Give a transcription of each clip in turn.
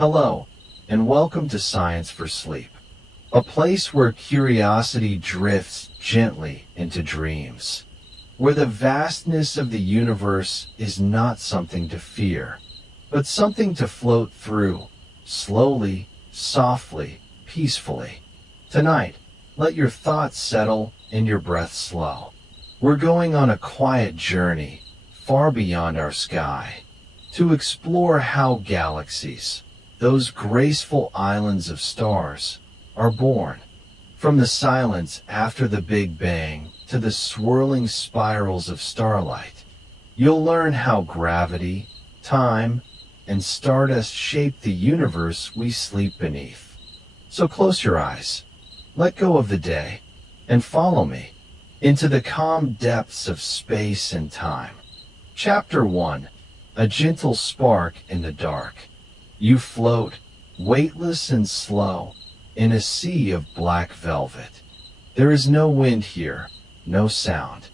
Hello, and welcome to Science for Sleep, a place where curiosity drifts gently into dreams, where the vastness of the universe is not something to fear, but something to float through, slowly, softly, peacefully. Tonight, let your thoughts settle and your breath slow. We're going on a quiet journey, far beyond our sky, to explore how galaxies, those graceful islands of stars, are born. From the silence after the Big Bang to the swirling spirals of starlight, you'll learn how gravity, time, and stardust shape the universe we sleep beneath. So close your eyes, let go of the day, and follow me into the calm depths of space and time. Chapter 1: A Gentle Spark in the Dark. You float, weightless and slow, in a sea of black velvet. There is no wind here, no sound.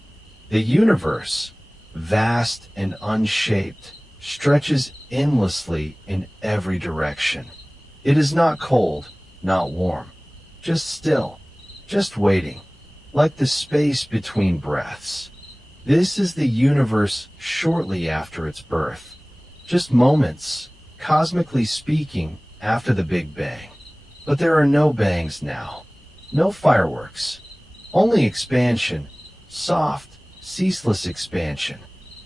The universe, vast and unshaped, stretches endlessly in every direction. It is not cold, not warm, just still, just waiting, like the space between breaths. This is the universe shortly after its birth, just moments, cosmically speaking, after the Big Bang. But there are no bangs now, no fireworks, only expansion, soft, ceaseless expansion,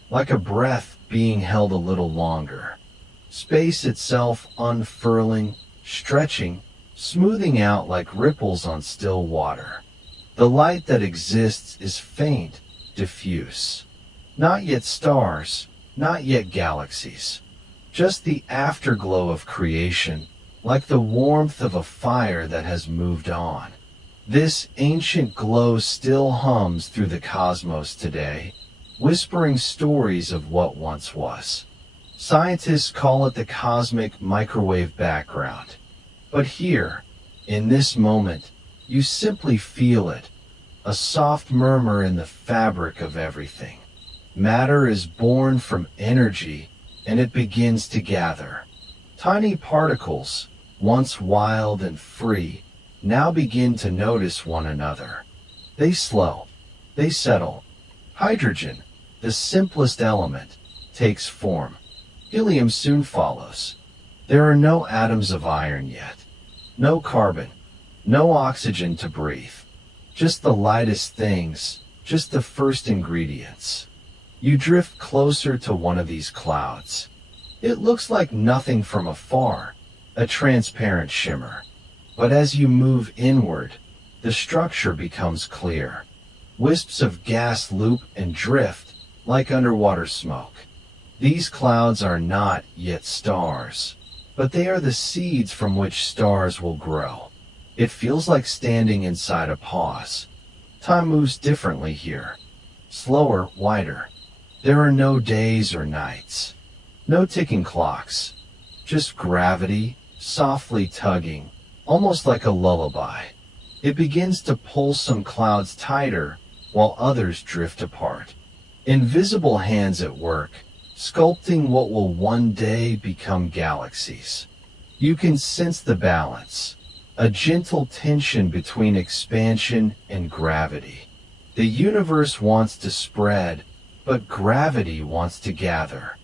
like a breath being held a little longer. Space itself unfurling, stretching, smoothing out like ripples on still water. The light that exists is faint, diffuse. Not yet stars, not yet galaxies. Just the afterglow of creation, like the warmth of a fire that has moved on. This ancient glow still hums through the cosmos today, whispering stories of what once was. Scientists call it the cosmic microwave background. But here, in this moment, you simply feel it, a soft murmur in the fabric of everything. Matter is born from energy, and it begins to gather. Tiny particles, once wild and free, now begin to notice one another. They slow, they settle. Hydrogen, the simplest element, takes form. Helium soon follows. There are no atoms of iron yet. No carbon, no oxygen to breathe. Just the lightest things, just the first ingredients. You drift closer to one of these clouds. It looks like nothing from afar, a transparent shimmer. But as you move inward, the structure becomes clear. Wisps of gas loop and drift like underwater smoke. These clouds are not yet stars, but they are the seeds from which stars will grow. It feels like standing inside a pause. Time moves differently here. Slower, wider. There are no days or nights. No ticking clocks. Just gravity, softly tugging, almost like a lullaby. It begins to pull some clouds tighter, while others drift apart. Invisible hands at work, sculpting what will one day become galaxies. You can sense the balance, a gentle tension between expansion and gravity. The universe wants to spread, but gravity wants to gather.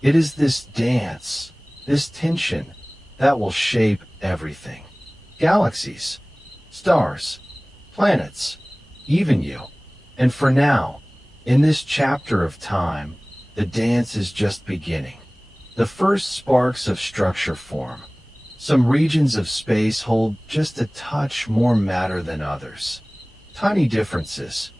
It is this dance, this tension, that will shape everything. Galaxies, stars, planets, even you. And for now, in this chapter of time, the dance is just beginning. The first sparks of structure form. Some regions of space hold just a touch more matter than others. Tiny differences.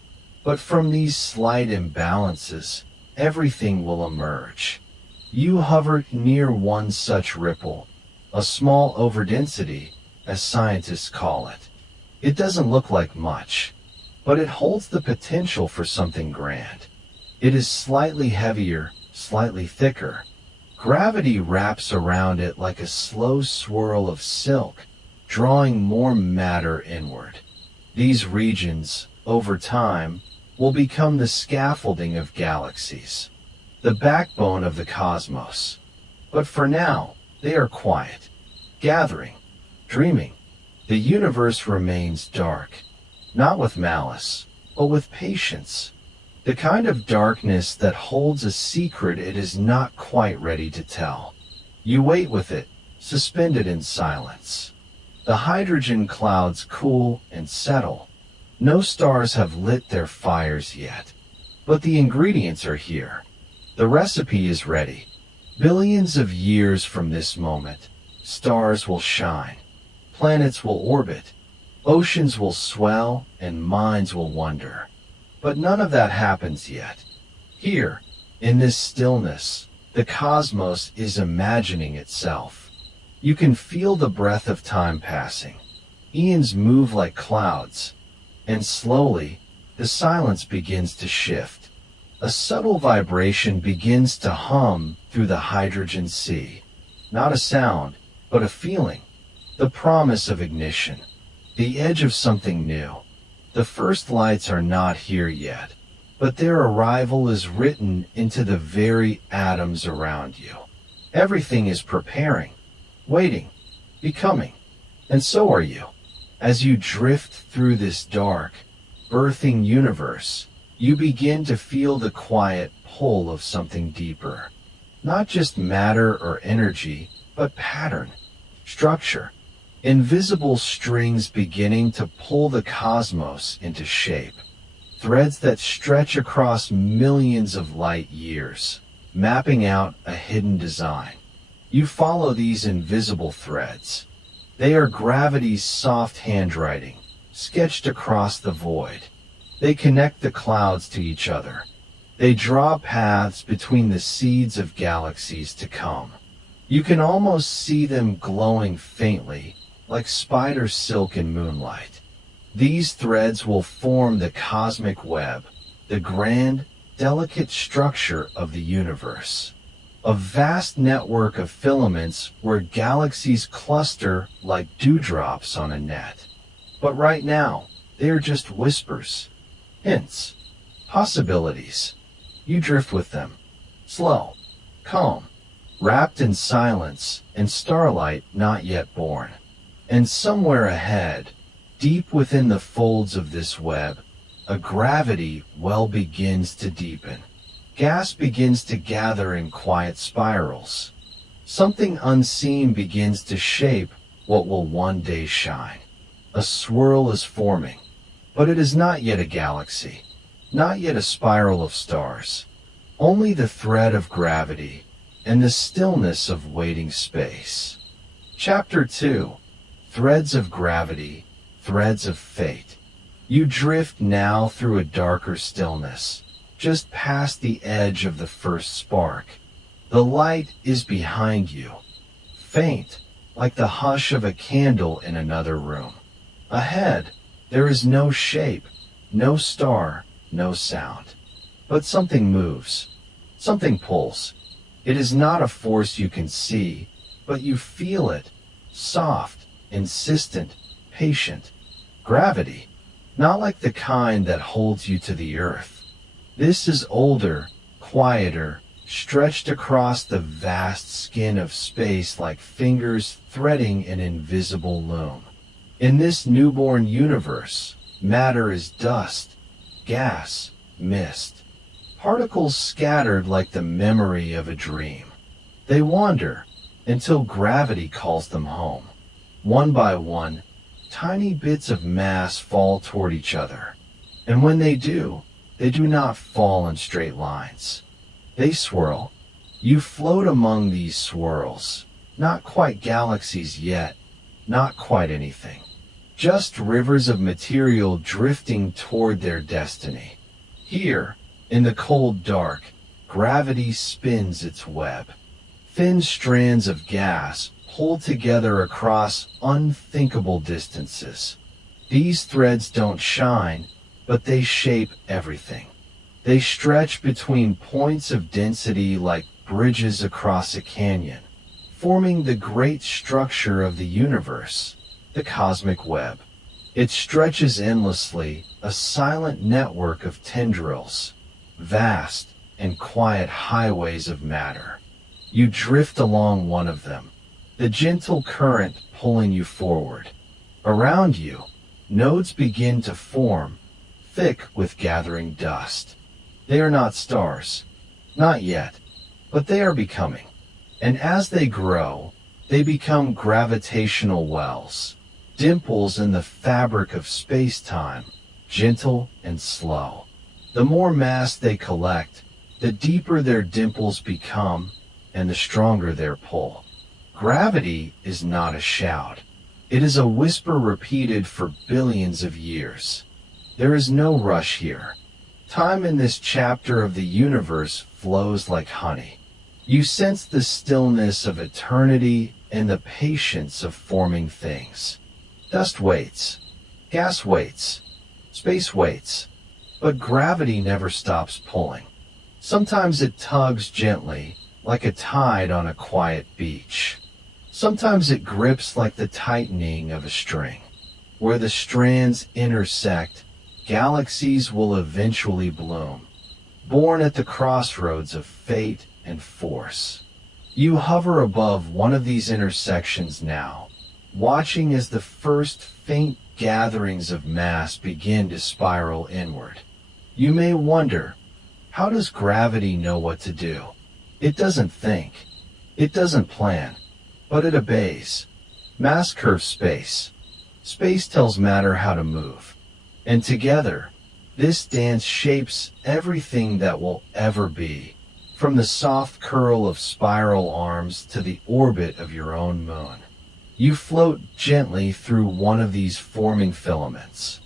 But from these slight imbalances, everything will emerge. You hover near one such ripple, a small overdensity, as scientists call it. It doesn't look like much, but it holds the potential for something grand. It is slightly heavier, slightly thicker. Gravity wraps around it like a slow swirl of silk, drawing more matter inward. These regions, over time, will become the scaffolding of galaxies, the backbone of the cosmos. But for now, they are quiet, gathering, dreaming. The universe remains dark, not with malice, but with patience. The kind of darkness that holds a secret it is not quite ready to tell. You wait with it, suspended in silence. The hydrogen clouds cool and settle. No stars have lit their fires yet, but the ingredients are here. The recipe is ready. Billions of years from this moment, stars will shine, planets will orbit, oceans will swell, and minds will wonder. But none of that happens yet. Here, in this stillness, the cosmos is imagining itself. You can feel the breath of time passing. Eons move like clouds, and slowly, the silence begins to shift. A subtle vibration begins to hum through the hydrogen sea. Not a sound, but a feeling. The promise of ignition. The edge of something new. The first lights are not here yet, but their arrival is written into the very atoms around you. Everything is preparing, waiting, becoming, and so are you. As you drift through this dark, birthing universe, you begin to feel the quiet pull of something deeper. Not just matter or energy, but pattern, structure, invisible strings beginning to pull the cosmos into shape. Threads that stretch across millions of light years, mapping out a hidden design. You follow these invisible threads. They are gravity's soft handwriting, sketched across the void. They connect the clouds to each other. They draw paths between the seeds of galaxies to come. You can almost see them glowing faintly, like spider silk in moonlight. These threads will form the cosmic web, the grand, delicate structure of the universe. A vast network of filaments where galaxies cluster like dewdrops on a net. But right now, they are just whispers, hints, possibilities. You drift with them, slow, calm, wrapped in silence and starlight not yet born. And somewhere ahead, deep within the folds of this web, a gravity well begins to deepen. Gas begins to gather in quiet spirals. Something unseen begins to shape what will one day shine. A swirl is forming, but it is not yet a galaxy, not yet a spiral of stars. Only the thread of gravity and the stillness of waiting space. Chapter 2. Threads of gravity, threads of fate. You drift now through a darker stillness, just past the edge of the first spark. The light is behind you, faint, like the hush of a candle in another room. Ahead, there is no shape, no star, no sound. But something moves, something pulls. It is not a force you can see, but you feel it, soft, insistent, patient. Gravity, not like the kind that holds you to the earth. This is older, quieter, stretched across the vast skin of space like fingers threading an invisible loom. In this newborn universe, matter is dust, gas, mist. Particles scattered like the memory of a dream. They wander until gravity calls them home. One by one, tiny bits of mass fall toward each other. And when they do not fall in straight lines. They swirl. You float among these swirls. Not quite galaxies yet, not quite anything. Just rivers of material drifting toward their destiny. Here, in the cold dark, gravity spins its web. Thin strands of gas pulled together across unthinkable distances. These threads don't shine, but they shape everything. They stretch between points of density like bridges across a canyon, forming the great structure of the universe, the cosmic web. It stretches endlessly, a silent network of tendrils, vast and quiet highways of matter. You drift along one of them, the gentle current pulling you forward. Around you, nodes begin to form, thick with gathering dust. They are not stars, not yet, but they are becoming. And as they grow, they become gravitational wells, dimples in the fabric of space-time, gentle and slow. The more mass they collect, the deeper their dimples become, and the stronger their pull. Gravity is not a shout. It is a whisper repeated for billions of years. There is no rush here. Time in this chapter of the universe flows like honey. You sense the stillness of eternity and the patience of forming things. Dust waits, gas waits, space waits, but gravity never stops pulling. Sometimes it tugs gently, like a tide on a quiet beach. Sometimes it grips like the tightening of a string. Where the strands intersect, galaxies will eventually bloom, born at the crossroads of fate and force. You hover above one of these intersections now, watching as the first faint gatherings of mass begin to spiral inward. You may wonder, how does gravity know what to do? It doesn't think. It doesn't plan. But it obeys. Mass curves space. Space tells matter how to move. And together, this dance shapes everything that will ever be, from the soft curl of spiral arms to the orbit of your own moon. You float gently through one of these forming filaments.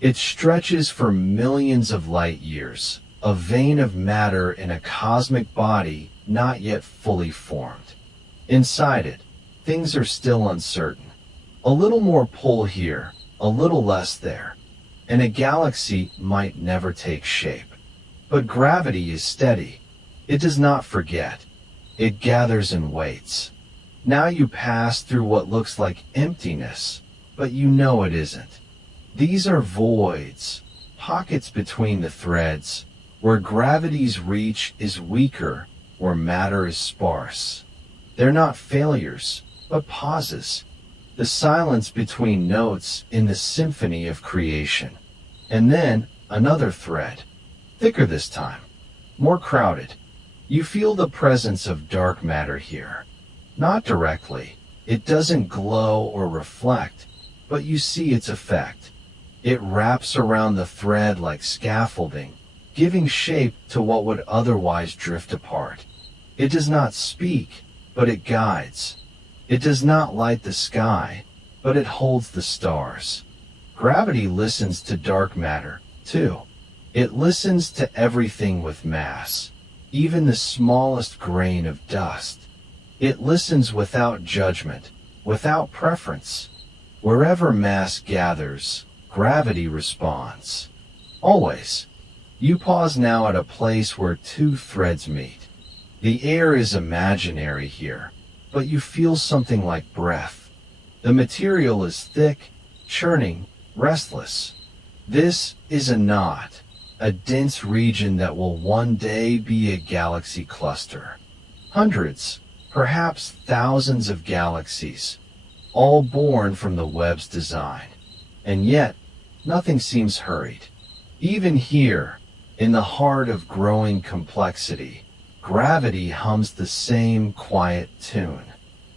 It stretches for millions of light years, a vein of matter in a cosmic body not yet fully formed. Inside it, things are still uncertain. A little more pull here, a little less there, and a galaxy might never take shape. But gravity is steady. It does not forget. It gathers and waits. Now you pass through what looks like emptiness, but you know it isn't. These are voids, pockets between the threads, where gravity's reach is weaker, where matter is sparse. They're not failures, but pauses, the silence between notes in the symphony of creation. And then another thread, thicker this time, more crowded. You feel the presence of dark matter here. Not directly, it doesn't glow or reflect, but you see its effect. It wraps around the thread like scaffolding, giving shape to what would otherwise drift apart. It does not speak, but it guides. It does not light the sky, but it holds the stars. Gravity listens to dark matter, too. It listens to everything with mass, even the smallest grain of dust. It listens without judgment, without preference. Wherever mass gathers, gravity responds. Always. You pause now at a place where two threads meet. The air is imaginary here, but you feel something like breath. The material is thick, churning, restless. This is a knot, a dense region that will one day be a galaxy cluster. Hundreds, perhaps thousands of galaxies, all born from the web's design. And yet, nothing seems hurried. Even here, in the heart of growing complexity, gravity hums the same quiet tune.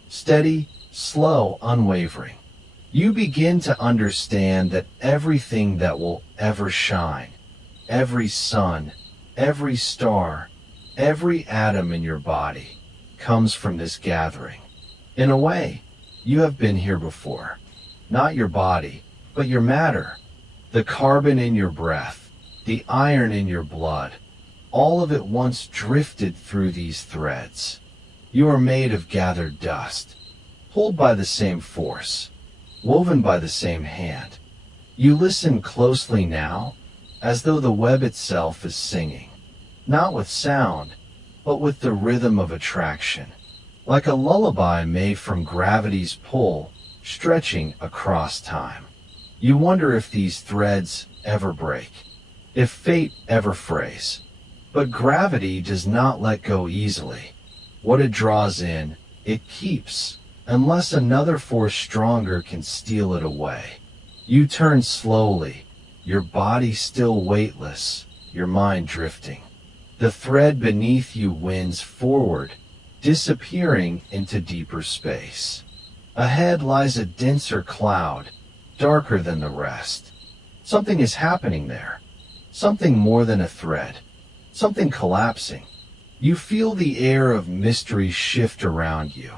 Steady, slow, unwavering. You begin to understand that everything that will ever shine, every sun, every star, every atom in your body, comes from this gathering. In a way, you have been here before. Not your body, but your matter. The carbon in your breath, the iron in your blood, all of it once drifted through these threads. You are made of gathered dust, pulled by the same force, woven by the same hand. You listen closely now, as though the web itself is singing, not with sound, but with the rhythm of attraction, like a lullaby made from gravity's pull, stretching across time. You wonder if these threads ever break, if fate ever frays. But gravity does not let go easily. What it draws in, it keeps. unless another force stronger can steal it away. You turn slowly, your body still weightless, your mind drifting. The thread beneath you winds forward, disappearing into deeper space. Ahead lies a denser cloud, darker than the rest. Something is happening there. Something more than a thread. Something collapsing. You feel the air of mystery shift around you.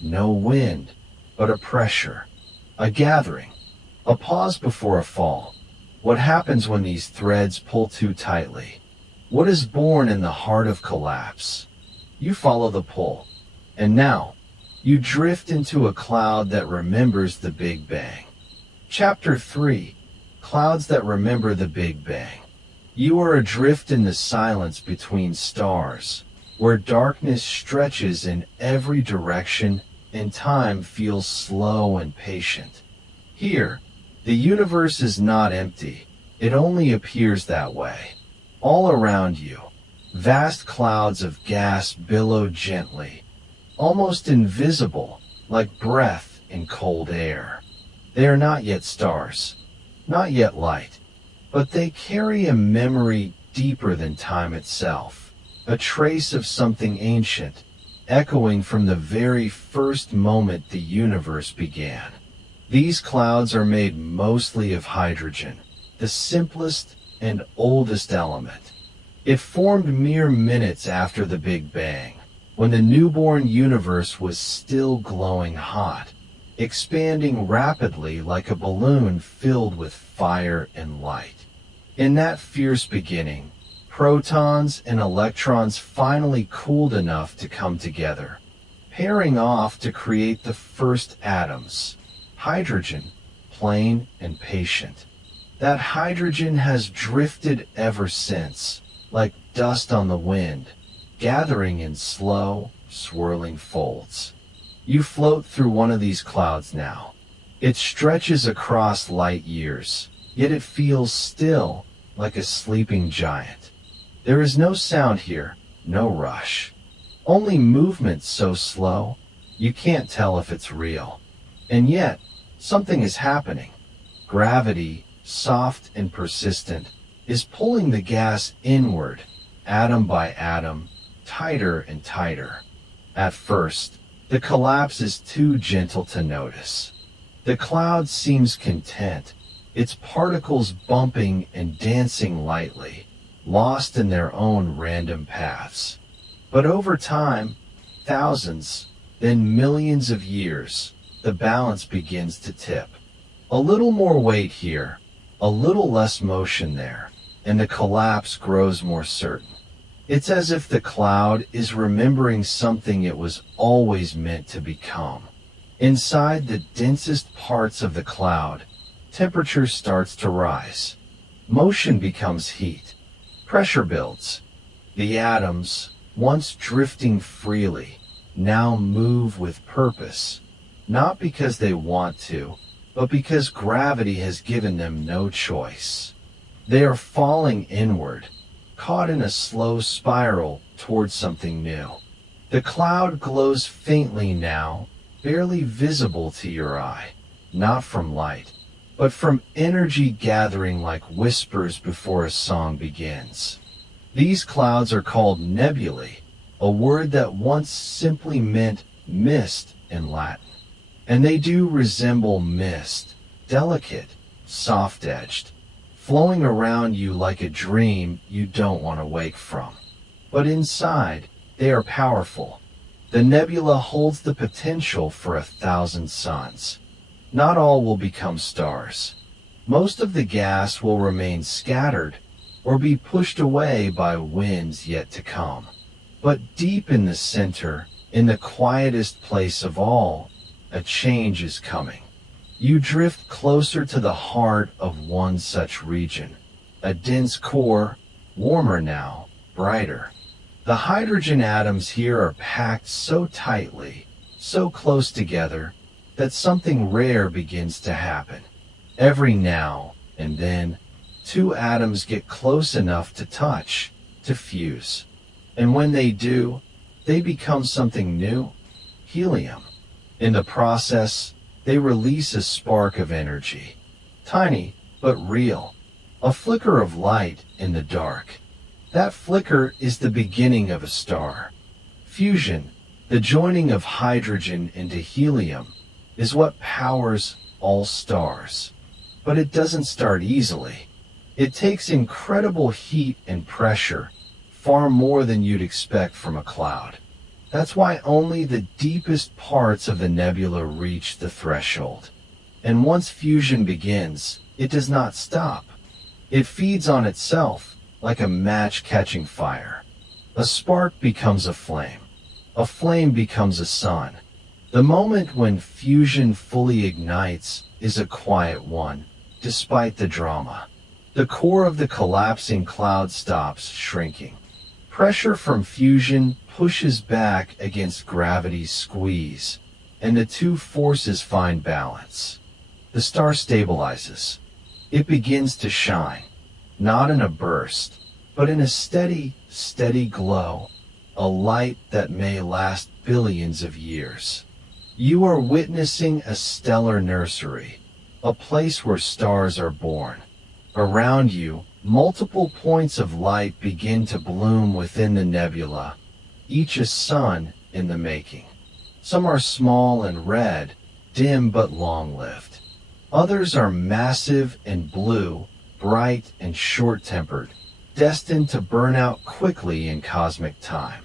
No wind, but a pressure. A gathering. A pause before a fall. What happens when these threads pull too tightly? What is born in the heart of collapse? You follow the pull. And now, you drift into a cloud that remembers the Big Bang. Chapter 3. Clouds that remember the Big Bang. You are adrift in the silence between stars, where darkness stretches in every direction and time feels slow and patient. Here, the universe is not empty, it only appears that way. All around you, vast clouds of gas billow gently, almost invisible, like breath in cold air. They are not yet stars, not yet light, but they carry a memory deeper than time itself, a trace of something ancient, echoing from the very first moment the universe began. These clouds are made mostly of hydrogen, the simplest and oldest element. It formed mere minutes after the Big Bang, when the newborn universe was still glowing hot, expanding rapidly like a balloon filled with fire and light. In that fierce beginning, protons and electrons finally cooled enough to come together, pairing off to create the first atoms, hydrogen, plain and patient. That hydrogen has drifted ever since, like dust on the wind, gathering in slow, swirling folds. You float through one of these clouds now. It stretches across light years, yet it feels still, like a sleeping giant. There is no sound here, no rush. Only movement so slow, you can't tell if it's real. And yet, something is happening. Gravity, soft and persistent, is pulling the gas inward, atom by atom, tighter and tighter. At first, the collapse is too gentle to notice. The cloud seems content, its particles bumping and dancing lightly, lost in their own random paths. But over time, thousands, then millions of years, the balance begins to tip. A little more weight here, a little less motion there, and the collapse grows more certain. It's as if the cloud is remembering something it was always meant to become. Inside the densest parts of the cloud, temperature starts to rise. Motion becomes heat. Pressure builds. The atoms, once drifting freely, now move with purpose, not because they want to, but because gravity has given them no choice. They are falling inward, caught in a slow spiral towards something new. The cloud glows faintly now, barely visible to your eye, not from light, but from energy gathering like whispers before a song begins. These clouds are called nebulae, a word that once simply meant mist in Latin. And they do resemble mist, delicate, soft-edged, flowing around you like a dream you don't want to wake from. But inside, they are powerful. The nebula holds the potential for 1,000 suns. Not all will become stars. Most of the gas will remain scattered or be pushed away by winds yet to come. But deep in the center, in the quietest place of all, a change is coming. You drift closer to the heart of one such region, a dense core, warmer now, brighter. The hydrogen atoms here are packed so tightly, so close together, that something rare begins to happen. Every now and then, two atoms get close enough to touch, to fuse. And when they do, they become something new, helium. In the process, they release a spark of energy, tiny but real, a flicker of light in the dark. That flicker is the beginning of a star. Fusion, the joining of hydrogen into helium, is what powers all stars. But it doesn't start easily. It takes incredible heat and pressure, far more than you'd expect from a cloud. That's why only the deepest parts of the nebula reach the threshold. And once fusion begins, it does not stop. It feeds on itself like a match catching fire. A spark becomes a flame. A flame becomes a sun. The moment when fusion fully ignites is a quiet one, despite the drama. The core of the collapsing cloud stops shrinking. Pressure from fusion pushes back against gravity's squeeze, and the two forces find balance. The star stabilizes. It begins to shine, not in a burst, but in a steady, steady glow, a light that may last billions of years. You are witnessing a stellar nursery, a place where stars are born. Around you, multiple points of light begin to bloom within the nebula, each a sun in the making. Some are small and red, dim but long-lived. Others are massive and blue, bright and short-tempered, destined to burn out quickly in cosmic time.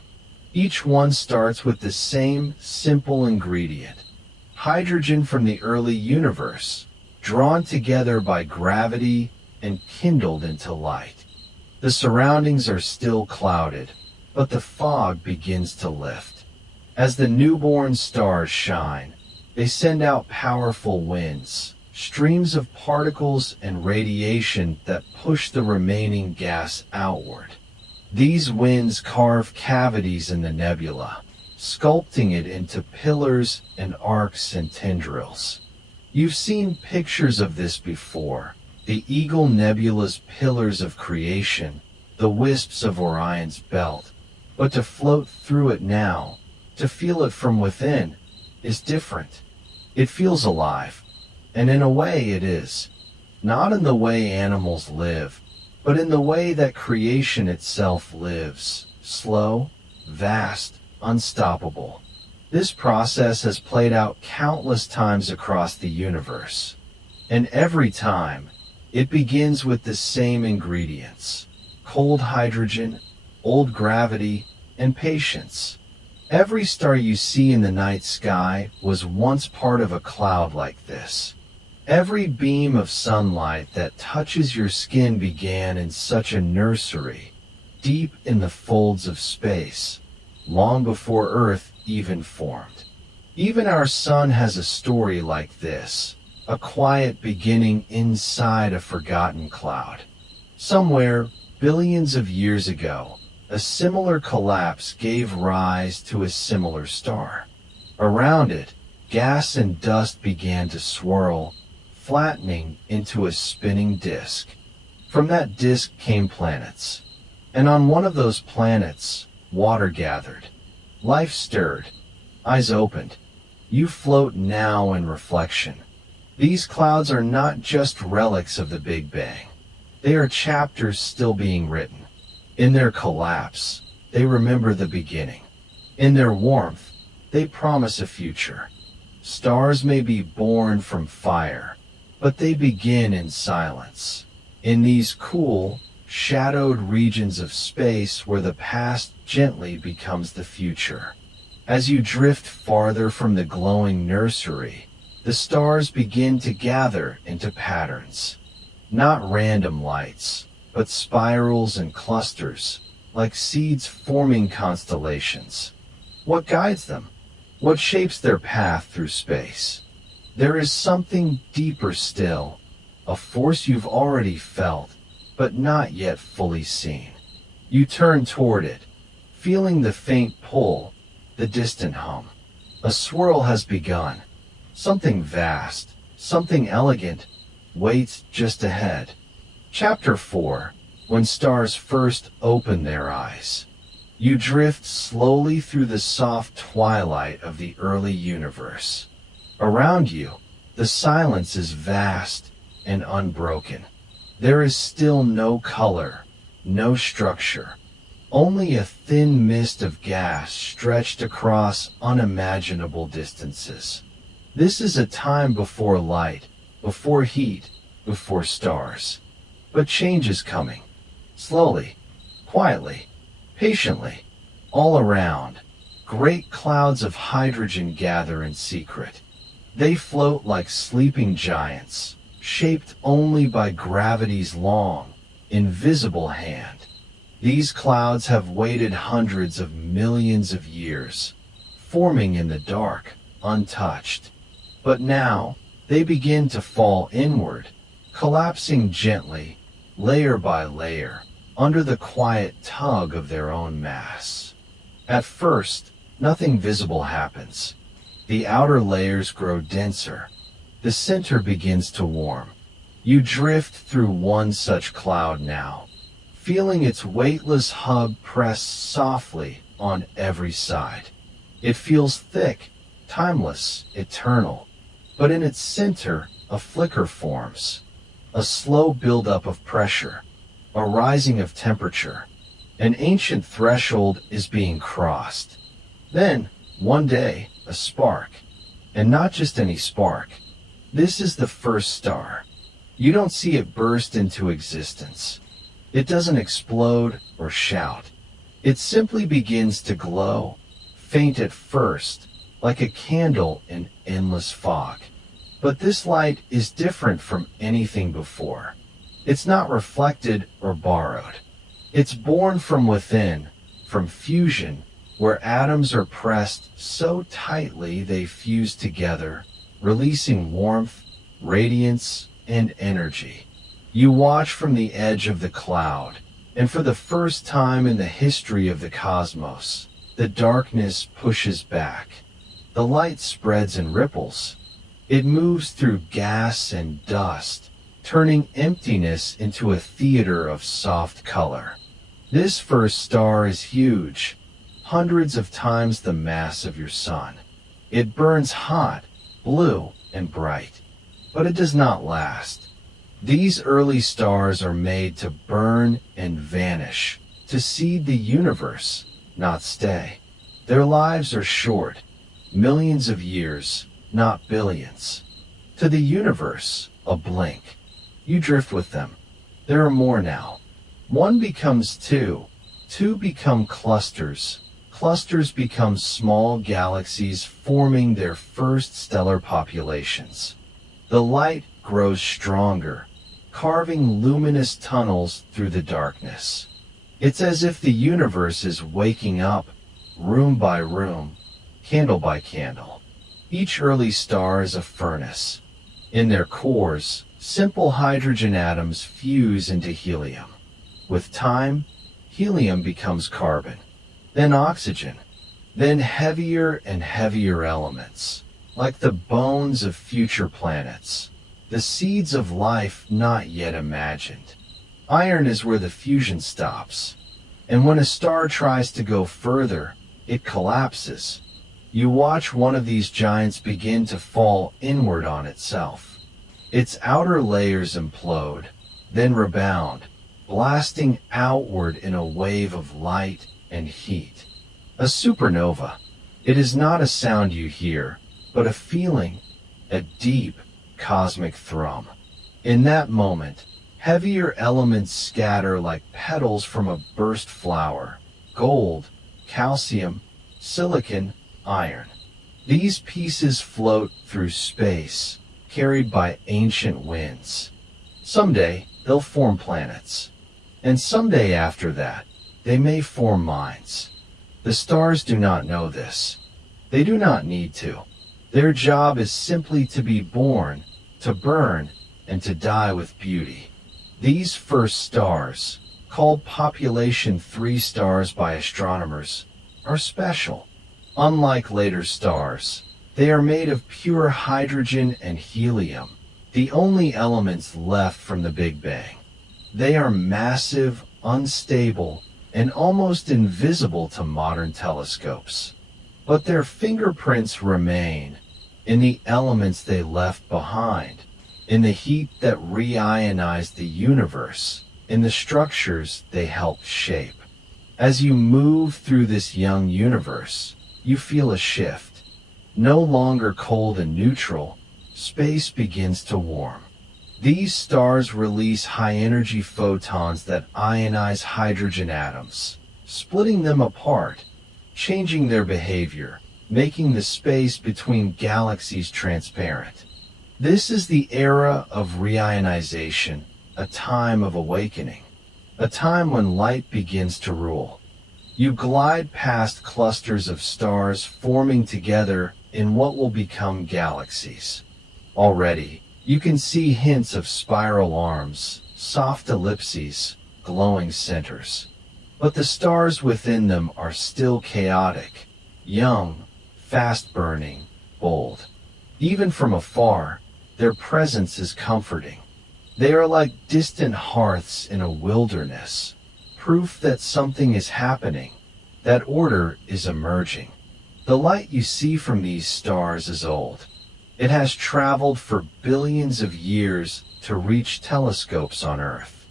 Each one starts with the same simple ingredient: hydrogen from the early universe, drawn together by gravity and kindled into light. The surroundings are still clouded, but the fog begins to lift. As the newborn stars shine, they send out powerful winds, streams of particles and radiation that push the remaining gas outward. These winds carve cavities in the nebula, sculpting it into pillars and arcs and tendrils. You've seen pictures of this before: the Eagle Nebula's pillars of creation, the wisps of Orion's belt. But to float through it now, to feel it from within, is different. It feels alive, and in a way it is. Not in the way animals live, but in the way that creation itself lives, slow, vast, unstoppable. This process has played out countless times across the universe, and every time, it begins with the same ingredients: cold hydrogen, old gravity, and patience. Every star you see in the night sky was once part of a cloud like this. Every beam of sunlight that touches your skin began in such a nursery, deep in the folds of space, long before Earth even formed. Even our sun has a story like this, a quiet beginning inside a forgotten cloud. Somewhere, billions of years ago, a similar collapse gave rise to a similar star. Around it, gas and dust began to swirl, flattening into a spinning disk. From that disk came planets, and on one of those planets, water gathered. Life stirred, eyes opened. You float now in reflection. These clouds are not just relics of the Big Bang. They are chapters still being written. In their collapse, they remember the beginning. In their warmth, they promise a future. Stars may be born from fire, but they begin in silence. In these cool, shadowed regions of space where the past gently becomes the future. As you drift farther from the glowing nursery, the stars begin to gather into patterns. Not random lights, but spirals and clusters, like seeds forming constellations. What guides them? What shapes their path through space? There is something deeper still, a force you've already felt, but not yet fully seen. You turn toward it, feeling the faint pull, the distant hum. A swirl has begun. Something vast, something elegant, waits just ahead. Chapter 4: When Stars First Open Their Eyes. You drift slowly through the soft twilight of the early universe. Around you, the silence is vast and unbroken. There is still no color, no structure, only a thin mist of gas stretched across unimaginable distances. This is a time before light, before heat, before stars. But change is coming. Slowly, quietly, patiently, all around. Great clouds of hydrogen gather in secret. They float like sleeping giants, shaped only by gravity's long, invisible hand. These clouds have waited hundreds of millions of years, forming in the dark, untouched. But now, they begin to fall inward, collapsing gently, layer by layer, under the quiet tug of their own mass. At first, nothing visible happens. The outer layers grow denser. The center begins to warm. You drift through one such cloud now, feeling its weightless hug press softly on every side. It feels thick, timeless, eternal. But in its center, a flicker forms, a slow buildup of pressure, a rising of temperature. An ancient threshold is being crossed. Then, one day, a spark. And not just any spark. This is the first star. You don't see it burst into existence. It doesn't explode or shout. It simply begins to glow, faint at first, like a candle in endless fog. But this light is different from anything before. It's not reflected or borrowed. It's born from within, from fusion, where atoms are pressed so tightly they fuse together, releasing warmth, radiance, and energy. You watch from the edge of the cloud, and for the first time in the history of the cosmos, the darkness pushes back. The light spreads and ripples. It moves through gas and dust, turning emptiness into a theater of soft color. This first star is huge, hundreds of times the mass of your sun. It burns hot, blue, and bright, but it does not last. These early stars are made to burn and vanish, to seed the universe, not stay. Their lives are short, millions of years, not billions. To the universe, a blink. You drift with them. There are more now. One becomes two. Two become clusters. Clusters become small galaxies forming their first stellar populations. The light grows stronger, carving luminous tunnels through the darkness. It's as if the universe is waking up, room by room, candle by candle. Each early star is a furnace. In their cores, simple hydrogen atoms fuse into helium. With time, helium becomes carbon, then oxygen, then heavier and heavier elements, like the bones of future planets, the seeds of life not yet imagined. Iron is where the fusion stops, and when a star tries to go further, it collapses. You watch one of these giants begin to fall inward on itself. Its outer layers implode, then rebound, blasting outward in a wave of light and heat. A supernova. It is not a sound you hear, but a feeling, a deep, cosmic thrum. In that moment, heavier elements scatter like petals from a burst flower. Gold, calcium, silicon, iron. These pieces float through space, carried by ancient winds. Someday, they'll form planets. And someday after that, they may form minds. The stars do not know this. They do not need to. Their job is simply to be born, to burn, and to die with beauty. These first stars, called population 3 stars by astronomers, are special. Unlike later stars, they are made of pure hydrogen and helium, the only elements left from the Big Bang. They are massive, unstable, and almost invisible to modern telescopes. But their fingerprints remain in the elements they left behind, in the heat that reionized the universe, in the structures they helped shape. As you move through this young universe, you feel a shift. No longer cold and neutral, space begins to warm. These stars release high-energy photons that ionize hydrogen atoms, splitting them apart, changing their behavior, making the space between galaxies transparent. This is the era of reionization, a time of awakening, a time when light begins to rule. You glide past clusters of stars forming together in what will become galaxies. Already, you can see hints of spiral arms, soft ellipses, glowing centers. But the stars within them are still chaotic, young, fast-burning, bold. Even from afar, their presence is comforting. They are like distant hearths in a wilderness, proof that something is happening, that order is emerging. The light you see from these stars is old. It has traveled for billions of years to reach telescopes on Earth.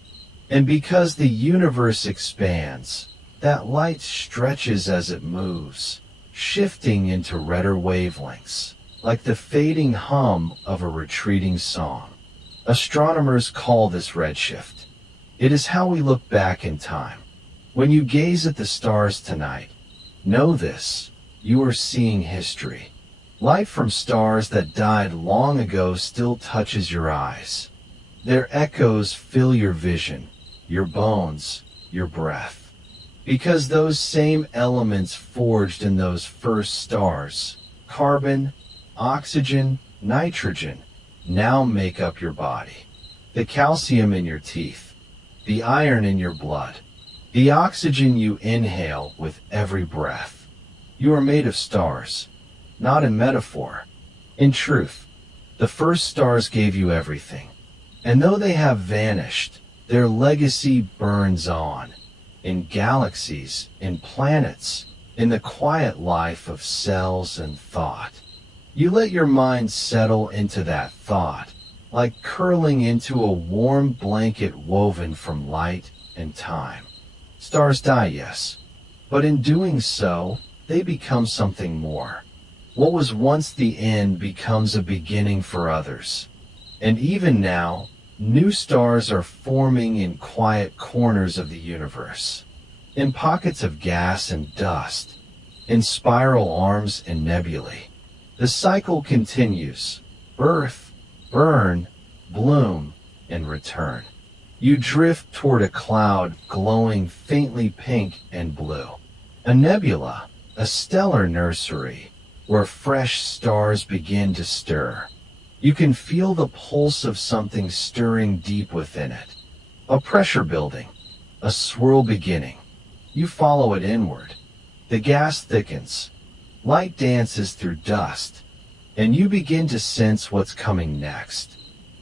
And because the universe expands, that light stretches as it moves, shifting into redder wavelengths, like the fading hum of a retreating song. Astronomers call this redshift. It is how we look back in time. When you gaze at the stars tonight, know this: you are seeing history. Light from stars that died long ago still touches your eyes. Their echoes fill your vision, your bones, your breath. Because those same elements forged in those first stars, carbon, oxygen, nitrogen, now make up your body. The calcium in your teeth, the iron in your blood, the oxygen you inhale with every breath. You are made of stars, not in metaphor. In truth, the first stars gave you everything. And though they have vanished, their legacy burns on. In galaxies, in planets, in the quiet life of cells and thought. You let your mind settle into that thought, like curling into a warm blanket woven from light and time. Stars die, yes, but in doing so, they become something more. What was once the end becomes a beginning for others. And even now, new stars are forming in quiet corners of the universe, in pockets of gas and dust, in spiral arms and nebulae. The cycle continues: birth, burn, bloom, and return. You drift toward a cloud glowing faintly pink and blue. A nebula, a stellar nursery, where fresh stars begin to stir. You can feel the pulse of something stirring deep within it. A pressure building, a swirl beginning. You follow it inward. The gas thickens. Light dances through dust, and you begin to sense what's coming next.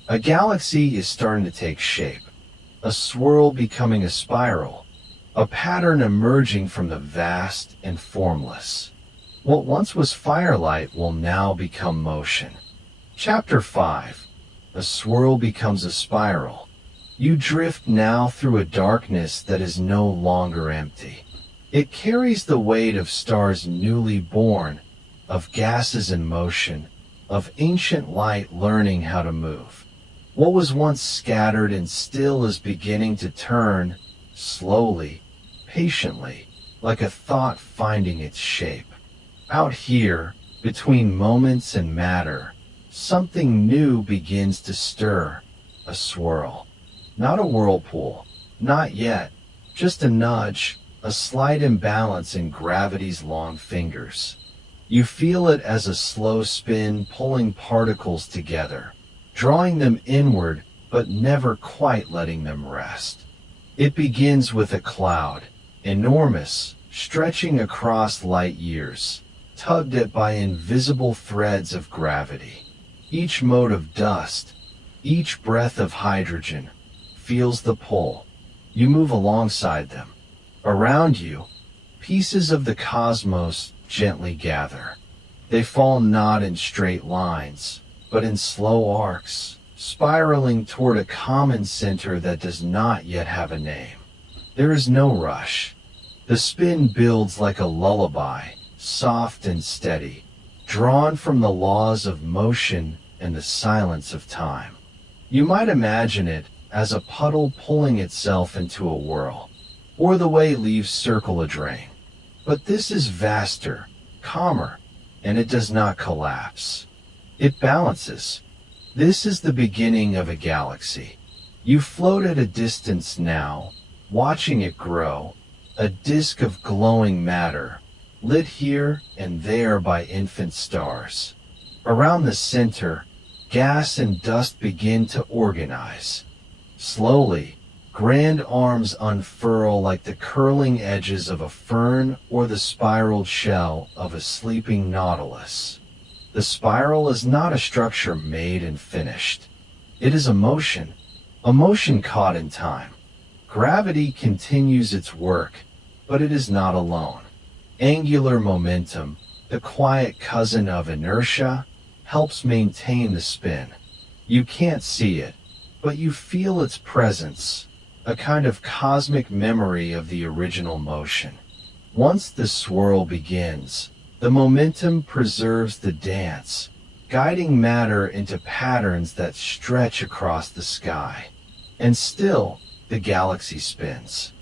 A galaxy is starting to take shape, a swirl becoming a spiral, a pattern emerging from the vast and formless. What once was firelight will now become motion. Chapter 5. A swirl becomes a spiral. You drift now through a darkness that is no longer empty. It carries the weight of stars newly born, of gases in motion, of ancient light learning how to move. What was once scattered and still is beginning to turn, slowly, patiently, like a thought finding its shape. Out here, between moments and matter, something new begins to stir, a swirl. Not a whirlpool, not yet, just a nudge, a slight imbalance in gravity's long fingers. You feel it as a slow spin pulling particles together, drawing them inward but never quite letting them rest. It begins with a cloud, enormous, stretching across light years, tugged at by invisible threads of gravity. Each mote of dust, each breath of hydrogen, feels the pull. You move alongside them. Around you, pieces of the cosmos gently gather. They fall not in straight lines, but in slow arcs, spiraling toward a common center that does not yet have a name. There is no rush. The spin builds like a lullaby, soft and steady, drawn from the laws of motion and the silence of time. You might imagine it as a puddle pulling itself into a whirl, or the way leaves circle a drain. But this is vaster, calmer, and it does not collapse. It balances. This is the beginning of a galaxy. You float at a distance now, watching it grow, a disk of glowing matter, lit here and there by infant stars. Around the center, gas and dust begin to organize. Slowly, grand arms unfurl like the curling edges of a fern or the spiraled shell of a sleeping nautilus. The spiral is not a structure made and finished. It is a motion caught in time. Gravity continues its work, but it is not alone. Angular momentum, the quiet cousin of inertia, helps maintain the spin. You can't see it, but you feel its presence, a kind of cosmic memory of the original motion. Once the swirl begins, the momentum preserves the dance, guiding matter into patterns that stretch across the sky. And still, the galaxy spins.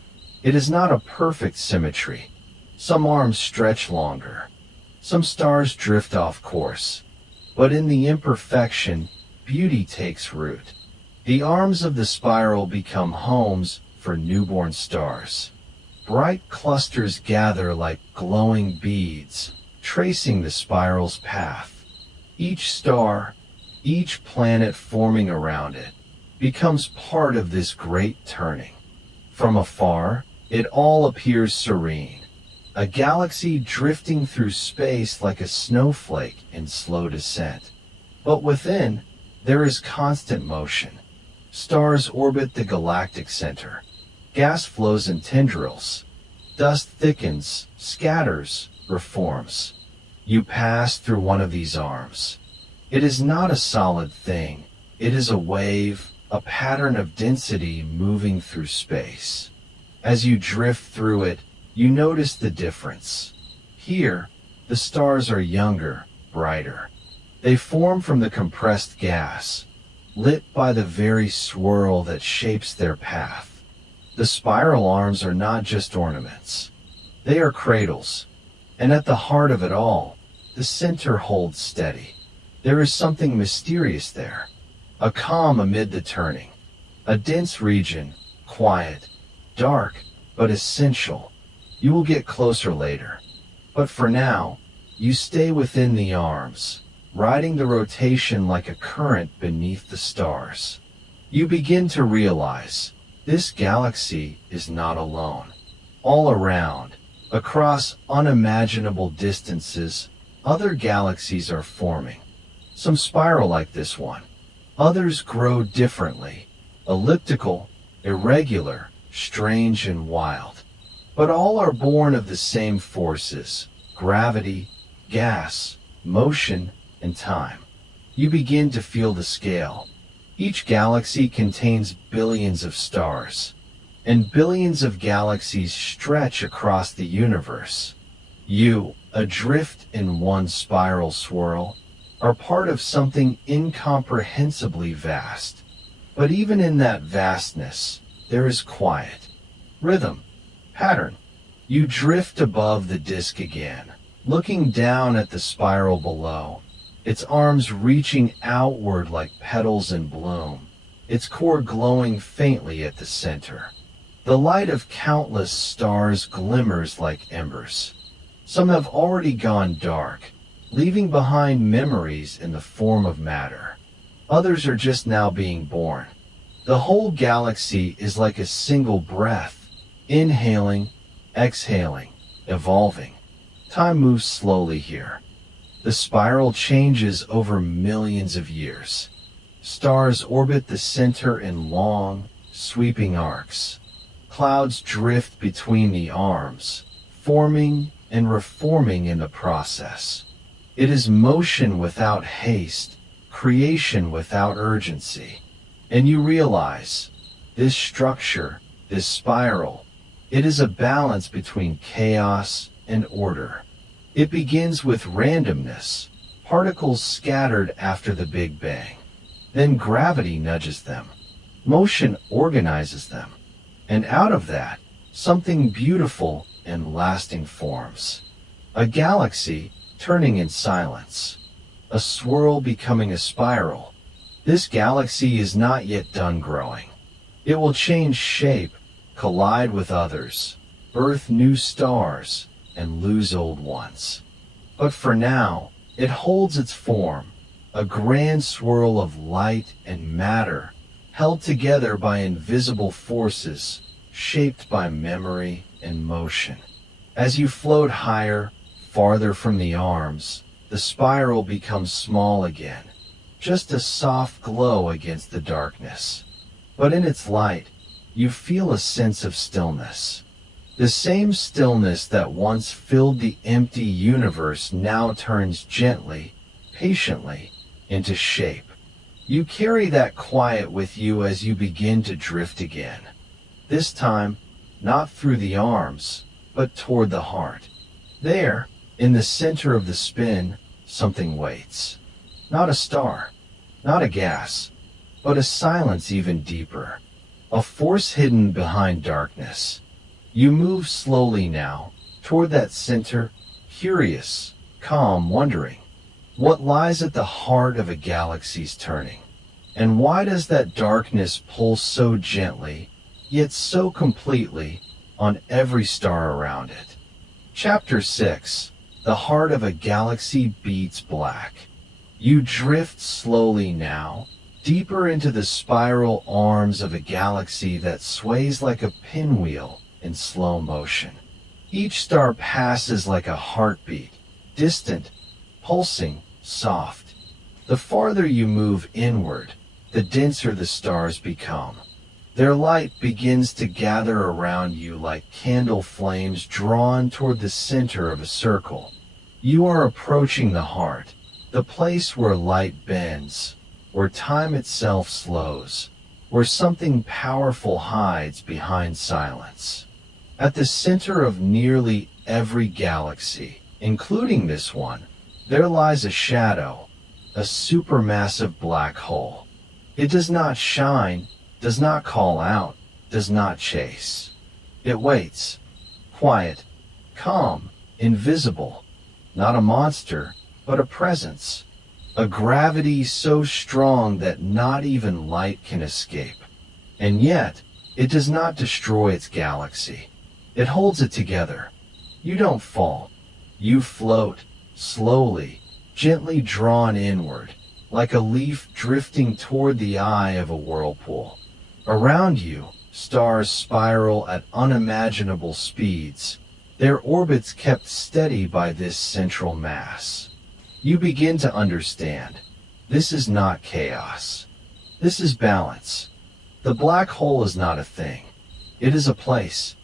It is not a perfect symmetry. Some arms stretch longer. Some stars drift off course. But in the imperfection, beauty takes root. The arms of the spiral become homes for newborn stars. Bright clusters gather like glowing beads, tracing the spiral's path. Each star, each planet forming around it, becomes part of this great turning. From afar, it all appears serene, a galaxy drifting through space like a snowflake in slow descent. But within, there is constant motion. Stars orbit the galactic center. Gas flows in tendrils. Dust thickens, scatters, reforms. You pass through one of these arms. It is not a solid thing. It is a wave, a pattern of density moving through space. As you drift through it, you notice the difference. Here, the stars are younger, brighter. They form from the compressed gas, lit by the very swirl that shapes their path. The spiral arms are not just ornaments. They are cradles. And at the heart of it all, the center holds steady. There is something mysterious there. A calm amid the turning. A dense region, quiet, dark, but essential. You will get closer later. But for now, you stay within the arms, riding the rotation like a current beneath the stars. You begin to realize this galaxy is not alone. All around, across unimaginable distances, other galaxies are forming. Some spiral like this one. Others grow differently, elliptical, irregular, strange and wild. But all are born of the same forces: gravity, gas, motion, and time. You begin to feel the scale. Each galaxy contains billions of stars, and billions of galaxies stretch across the universe. You, adrift in one spiral swirl, are part of something incomprehensibly vast. But even in that vastness, there is quiet, rhythm, pattern. You drift above the disk again, looking down at the spiral below, its arms reaching outward like petals in bloom, its core glowing faintly at the center. The light of countless stars glimmers like embers. Some have already gone dark, leaving behind memories in the form of matter. Others are just now being born. The whole galaxy is like a single breath, inhaling, exhaling, evolving. Time moves slowly here. The spiral changes over millions of years. Stars orbit the center in long, sweeping arcs. clouds drift between the arms, forming and reforming in the process. It is motion without haste, creation without urgency. And you realize, this structure, this spiral, it is a balance between chaos and order. It begins with randomness, particles scattered after the Big Bang. Then gravity nudges them. Motion organizes them. And out of that, something beautiful and lasting forms. A galaxy turning in silence. A swirl becoming a spiral. This galaxy is not yet done growing. It will change shape, collide with others, birth new stars, and lose old ones. But for now, it holds its form, a grand swirl of light and matter, held together by invisible forces, shaped by memory and motion. As you float higher, farther from the arms, the spiral becomes small again, just a soft glow against the darkness. But in its light, you feel a sense of stillness. The same stillness that once filled the empty universe now turns gently, patiently, into shape. You carry that quiet with you as you begin to drift again. This time, not through the arms, but toward the heart. There, in the center of the spin, something waits. Not a star, not a gas, but a silence even deeper. A force hidden behind darkness. You move slowly now, toward that center, curious, calm, wondering. What lies at the heart of a galaxy's turning? And why does that darkness pull so gently, yet so completely, on every star around it? Chapter 6. The heart of a galaxy beats black. You drift slowly now, deeper into the spiral arms of a galaxy that sways like a pinwheel in slow motion. Each star passes like a heartbeat, distant, pulsing, soft. The farther you move inward, the denser the stars become. Their light begins to gather around you like candle flames drawn toward the center of a circle. You are approaching the heart, the place where light bends, where time itself slows, where something powerful hides behind silence. At the center of nearly every galaxy, including this one, there lies a shadow, a supermassive black hole. It does not shine, does not call out, does not chase. It waits, quiet, calm, invisible, not a monster, but a presence. A gravity so strong that not even light can escape. And yet, it does not destroy its galaxy. It holds it together. You don't fall. You float, slowly, gently drawn inward, like a leaf drifting toward the eye of a whirlpool. Around you, stars spiral at unimaginable speeds, their orbits kept steady by this central mass. You begin to understand. This is not chaos. This is balance. The black hole is not a thing. It is a place,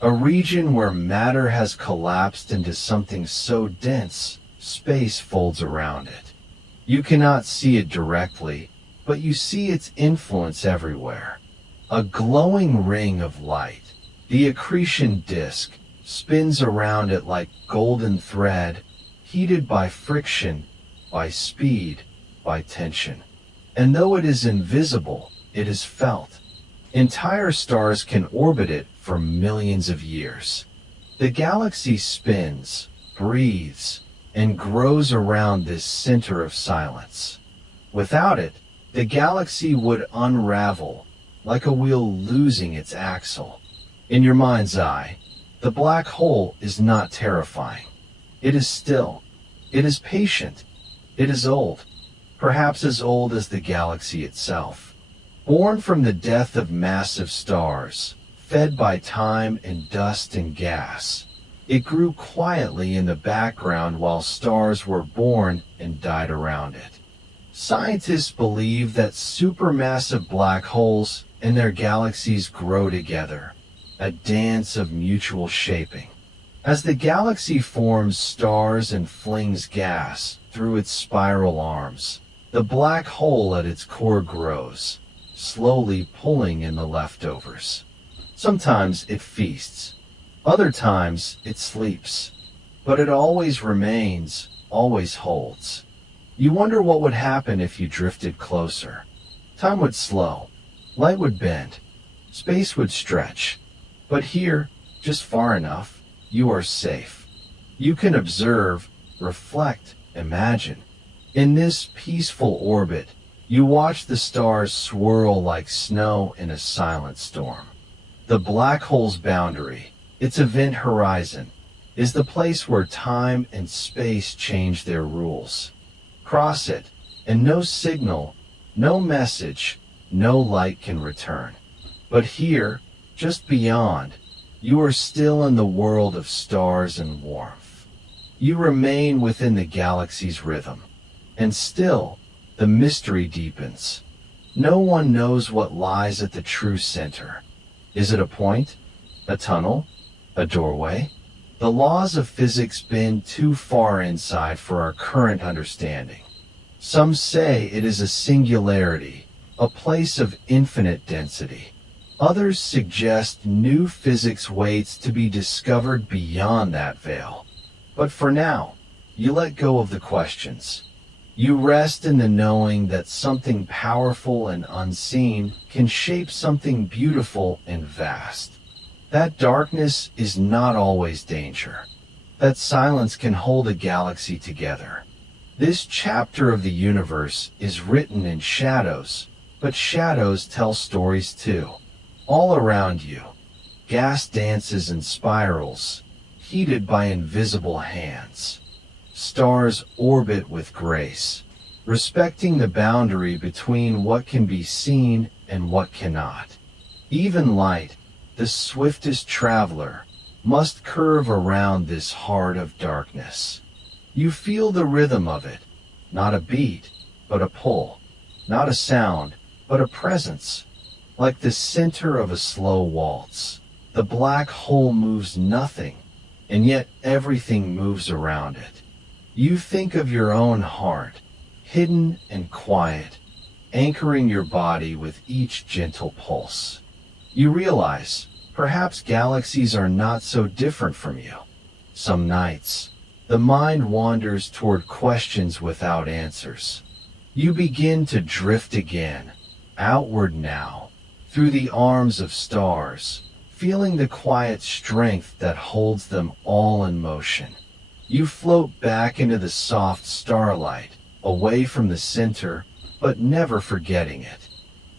a region where matter has collapsed into something so dense, space folds around it. You cannot see it directly, but you see its influence everywhere. A glowing ring of light, the accretion disk, spins around it like golden thread, heated by friction, by speed, by tension. And though it is invisible, it is felt. Entire stars can orbit it for millions of years. The galaxy spins, breathes, and grows around this center of silence. Without it, the galaxy would unravel, like a wheel losing its axle. In your mind's eye, the black hole is not terrifying. It is still. It is patient. It is old, perhaps as old as the galaxy itself. Born from the death of massive stars, fed by time and dust and gas, it grew quietly in the background while stars were born and died around it. Scientists believe that supermassive black holes and their galaxies grow together, a dance of mutual shaping. As the galaxy forms stars and flings gas through its spiral arms, the black hole at its core grows, slowly pulling in the leftovers. Sometimes it feasts, other times it sleeps, but it always remains, always holds. You wonder what would happen if you drifted closer. Time would slow, light would bend, space would stretch. But here, just far enough, you are safe. You can observe, reflect, imagine. In this peaceful orbit, you watch the stars swirl like snow in a silent storm. The black hole's boundary, its event horizon, is the place where time and space change their rules. Cross it, and no signal, no message, no light can return. But here, just beyond, you are still in the world of stars and warmth. You remain within the galaxy's rhythm, and still, the mystery deepens. No one knows what lies at the true center. Is it a point? A tunnel? A doorway? The laws of physics bend too far inside for our current understanding. Some say it is a singularity, a place of infinite density. Others suggest new physics waits to be discovered beyond that veil. But for now, you let go of the questions. You rest in the knowing that something powerful and unseen can shape something beautiful and vast. That darkness is not always danger. That silence can hold a galaxy together. This chapter of the universe is written in shadows, but shadows tell stories too. All around you, gas dances and spirals, heated by invisible hands. Stars orbit with grace, respecting the boundary between what can be seen and what cannot. Even light, the swiftest traveler, must curve around this heart of darkness. You feel the rhythm of it, not a beat, but a pull, not a sound, but a presence. Like the center of a slow waltz, the black hole moves nothing, and yet everything moves around it. You think of your own heart, hidden and quiet, anchoring your body with each gentle pulse. You realize, perhaps galaxies are not so different from you. Some nights, the mind wanders toward questions without answers. You begin to drift again, outward now, through the arms of stars, feeling the quiet strength that holds them all in motion. You float back into the soft starlight, away from the center, but never forgetting it.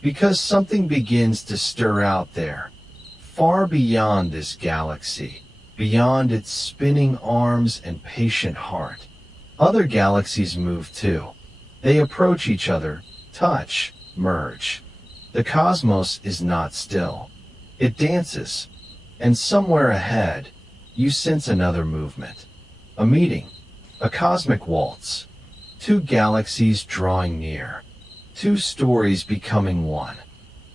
Because something begins to stir out there, far beyond this galaxy, beyond its spinning arms and patient heart. Other galaxies move too. They approach each other, touch, merge. The cosmos is not still. It dances, and somewhere ahead, you sense another movement. A meeting, a cosmic waltz. Two galaxies drawing near. Two stories becoming one.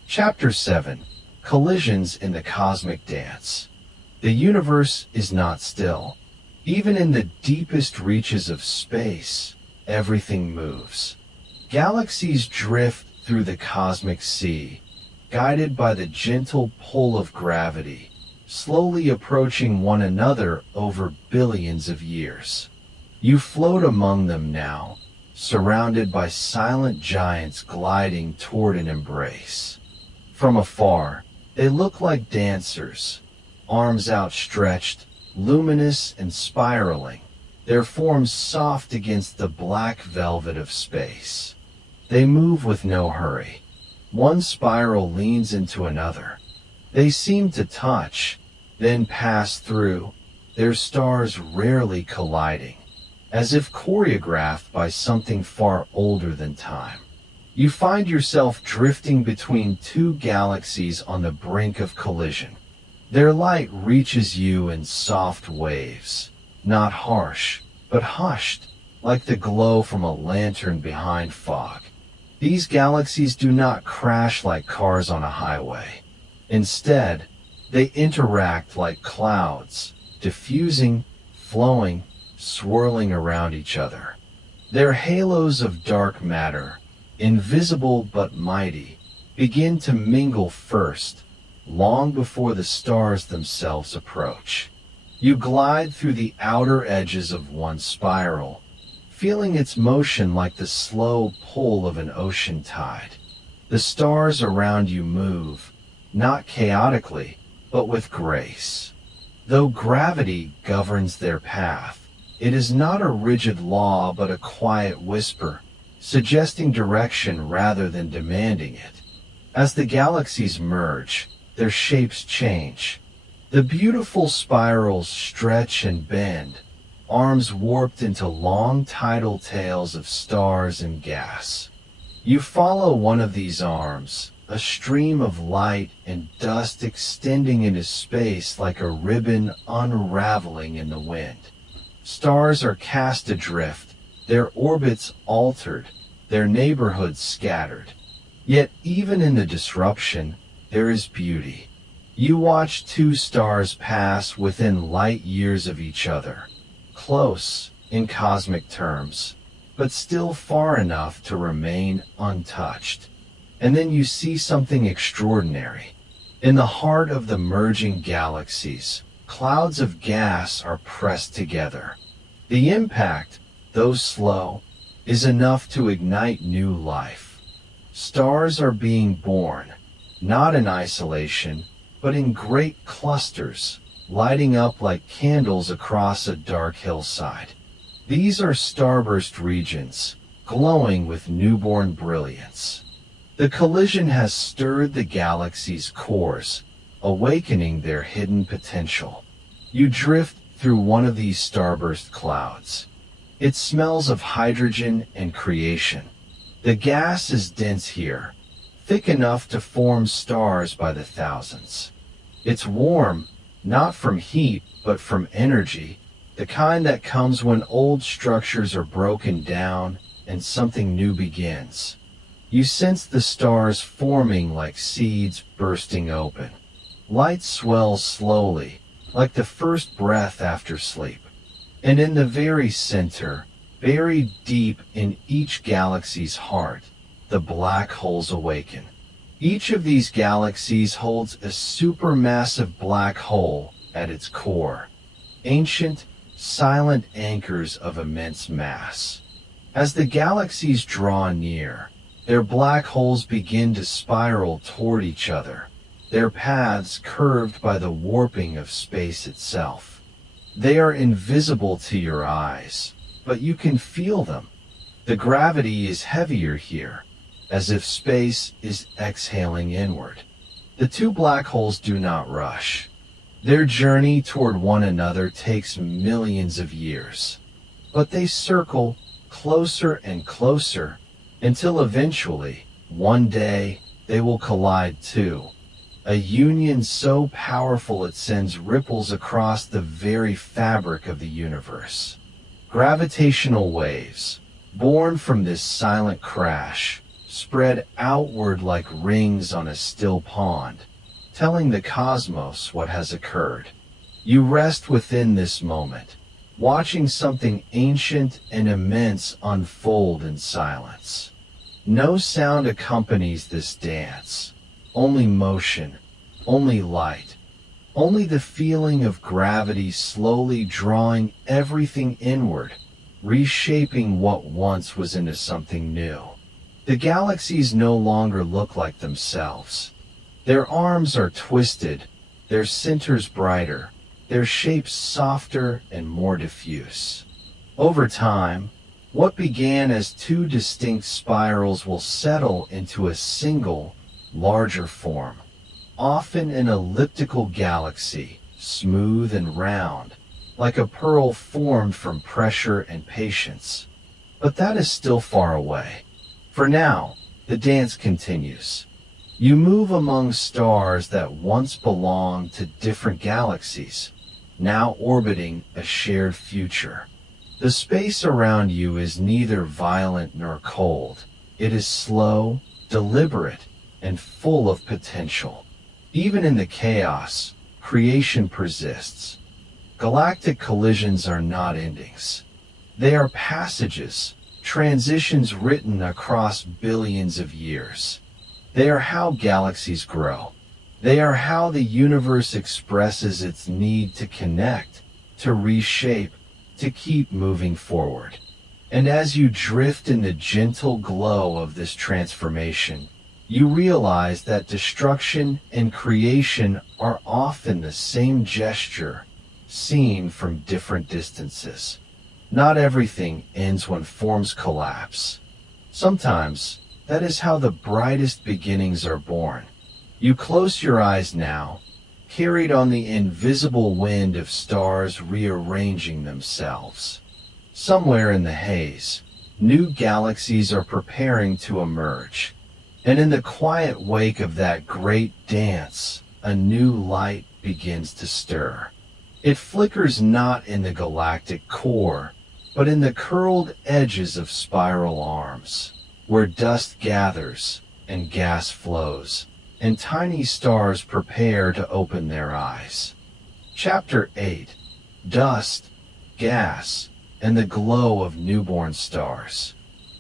Chapter 7. Collisions in the Cosmic Dance. The universe is not still. Even in the deepest reaches of space, everything moves. Galaxies drift through the cosmic sea, guided by the gentle pull of gravity, slowly approaching one another over billions of years. You float among them now, surrounded by silent giants gliding toward an embrace. From afar, they look like dancers, arms outstretched, luminous and spiraling, their forms soft against the black velvet of space. They move with no hurry. One spiral leans into another. They seem to touch, then pass through, their stars rarely colliding, as if choreographed by something far older than time. You find yourself drifting between two galaxies on the brink of collision. Their light reaches you in soft waves, not harsh, but hushed, like the glow from a lantern behind fog. These galaxies do not crash like cars on a highway. Instead, They interact like clouds, diffusing, flowing, swirling around each other. Their halos of dark matter, invisible but mighty, begin to mingle first, long before the stars themselves approach. You glide through the outer edges of one spiral, feeling its motion like the slow pull of an ocean tide. The stars around you move, not chaotically, but with grace. Though gravity governs their path, it is not a rigid law but a quiet whisper, suggesting direction rather than demanding it. As the galaxies merge, their shapes change. The beautiful spirals stretch and bend, arms warped into long tidal tails of stars and gas. You follow one of these arms, a stream of light and dust extending into space like a ribbon unraveling in the wind. Stars are cast adrift, their orbits altered, their neighborhoods scattered. Yet even in the disruption, there is beauty. You watch two stars pass within light years of each other, close in cosmic terms, but still far enough to remain untouched. And then you see something extraordinary. In the heart of the merging galaxies, clouds of gas are pressed together. The impact, though slow, is enough to ignite new life. Stars are being born, not in isolation, but in great clusters, lighting up like candles across a dark hillside. These are starburst regions, glowing with newborn brilliance. The collision has stirred the galaxy's cores, awakening their hidden potential. You drift through one of these starburst clouds. It smells of hydrogen and creation. The gas is dense here, thick enough to form stars by the thousands. It's warm, not from heat, but from energy, the kind that comes when old structures are broken down and something new begins. You sense the stars forming like seeds bursting open. Light swells slowly, like the first breath after sleep. And in the very center, buried deep in each galaxy's heart, the black holes awaken. Each of these galaxies holds a supermassive black hole at its core, ancient, silent anchors of immense mass. As the galaxies draw near, their black holes begin to spiral toward each other, their paths curved by the warping of space itself. They are invisible to your eyes, but you can feel them. The gravity is heavier here, as if space is exhaling inward. The two black holes do not rush. Their journey toward one another takes millions of years, but they circle closer and closer until eventually, one day, they will collide too. A union so powerful it sends ripples across the very fabric of the universe. Gravitational waves, born from this silent crash, spread outward like rings on a still pond, telling the cosmos what has occurred. You rest within this moment, watching something ancient and immense unfold in silence. No sound accompanies this dance, only motion, only light, only the feeling of gravity slowly drawing everything inward, reshaping what once was into something new. The galaxies no longer look like themselves. Their arms are twisted, their centers brighter, their shapes softer and more diffuse. Over time, what began as two distinct spirals will settle into a single, larger form, often an elliptical galaxy, smooth and round, like a pearl formed from pressure and patience. But that is still far away. For now, the dance continues. You move among stars that once belonged to different galaxies, now orbiting a shared future. The space around you is neither violent nor cold. It is slow, deliberate, and full of potential. Even in the chaos, creation persists. Galactic collisions are not endings. They are passages, transitions written across billions of years. They are how galaxies grow. They are how the universe expresses its need to connect, to reshape, to keep moving forward. And as you drift in the gentle glow of this transformation, you realize that destruction and creation are often the same gesture, seen from different distances. Not everything ends when forms collapse. Sometimes, that is how the brightest beginnings are born. You close your eyes now, carried on the invisible wind of stars rearranging themselves. Somewhere in the haze, new galaxies are preparing to emerge. And in the quiet wake of that great dance, a new light begins to stir. It flickers not in the galactic core, but in the curled edges of spiral arms, where dust gathers and gas flows, and tiny stars prepare to open their eyes. Chapter 8: Dust, Gas, and the Glow of Newborn Stars.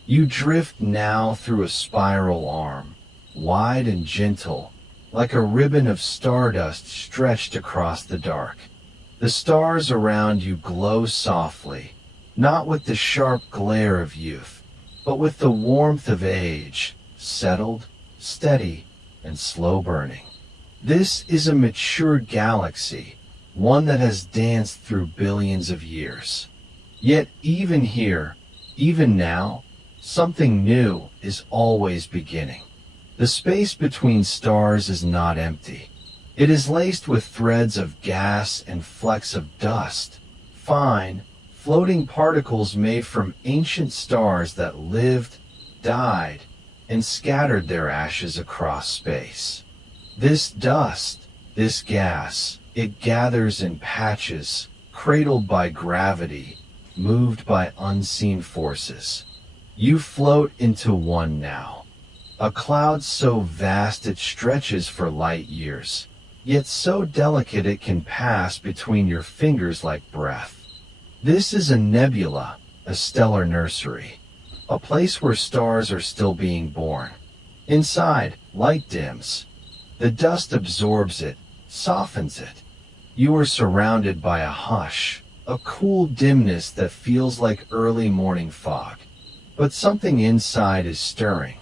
You drift now through a spiral arm, wide and gentle, like a ribbon of stardust stretched across the dark. The stars around you glow softly, not with the sharp glare of youth, but with the warmth of age, settled, steady, and slow burning. This is a mature galaxy, one that has danced through billions of years. Yet even here, even now, something new is always beginning. The space between stars is not empty. It is laced with threads of gas and flecks of dust, fine, floating particles made from ancient stars that lived, died, and scattered their ashes across space. This dust, this gas, it gathers in patches, cradled by gravity, moved by unseen forces. You float into one now, a cloud so vast it stretches for light years, yet so delicate it can pass between your fingers like breath. This is a nebula, a stellar nursery, a place where stars are still being born. Inside, light dims. The dust absorbs it, softens it. You are surrounded by a hush, a cool dimness that feels like early morning fog. But something inside is stirring.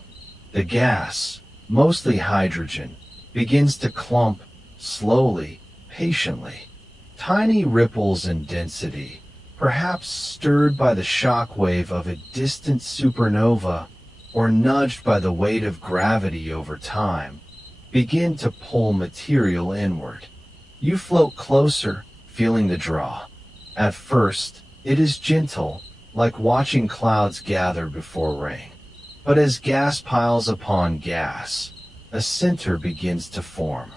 The gas, mostly hydrogen, begins to clump, slowly, patiently. Tiny ripples in density, perhaps stirred by the shock wave of a distant supernova or nudged by the weight of gravity over time, begin to pull material inward. You float closer, feeling the draw. At first, it is gentle, like watching clouds gather before rain. But as gas piles upon gas, a center begins to form.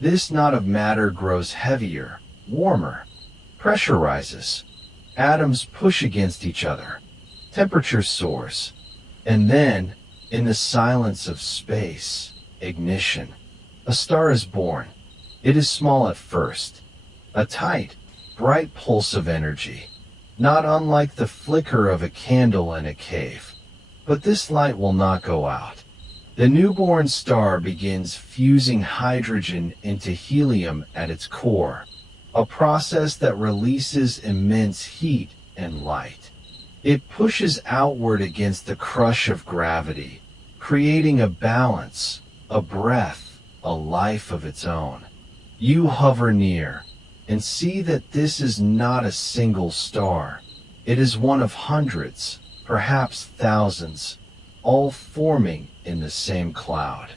This knot of matter grows heavier, warmer. Pressure rises. Atoms push against each other. Temperature soars. And then, in the silence of space, ignition. A star is born. It is small at first. A tight, bright pulse of energy. Not unlike the flicker of a candle in a cave. But this light will not go out. The newborn star begins fusing hydrogen into helium at its core, a process that releases immense heat and light. It pushes outward against the crush of gravity, creating a balance, a breath, a life of its own. You hover near and see that this is not a single star. It is one of hundreds, perhaps thousands, all forming in the same cloud.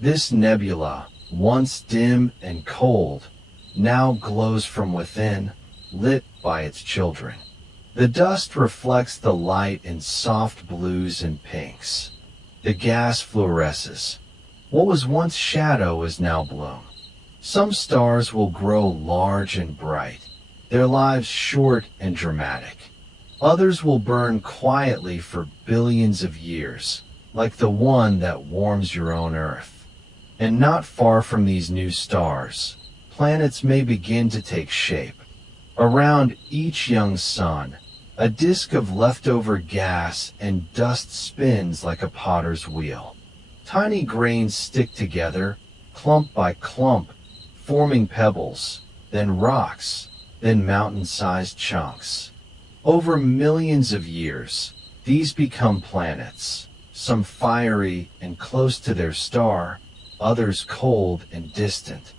This nebula, once dim and cold, now glows from within, lit by its children. The dust reflects the light in soft blues and pinks. The gas fluoresces. What was once shadow is now bloom. Some stars will grow large and bright, their lives short and dramatic. Others will burn quietly for billions of years, like the one that warms your own Earth. And not far from these new stars, planets may begin to take shape. Around each young sun, a disk of leftover gas and dust spins like a potter's wheel. Tiny grains stick together, clump by clump, forming pebbles, then rocks, then mountain-sized chunks. Over millions of years, these become planets, some fiery and close to their star, others cold and distant.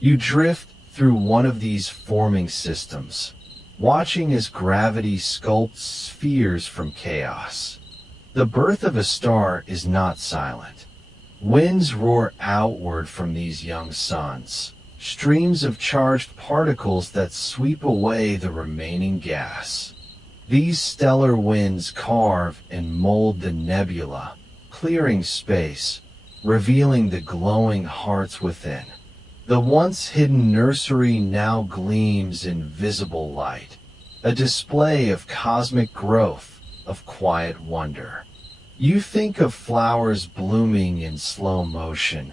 You drift through one of these forming systems, watching as gravity sculpts spheres from chaos. The birth of a star is not silent. Winds roar outward from these young suns, streams of charged particles that sweep away the remaining gas. These stellar winds carve and mold the nebula, clearing space, revealing the glowing hearts within. The once hidden nursery now gleams in visible light, a display of cosmic growth, of quiet wonder. You think of flowers blooming in slow motion,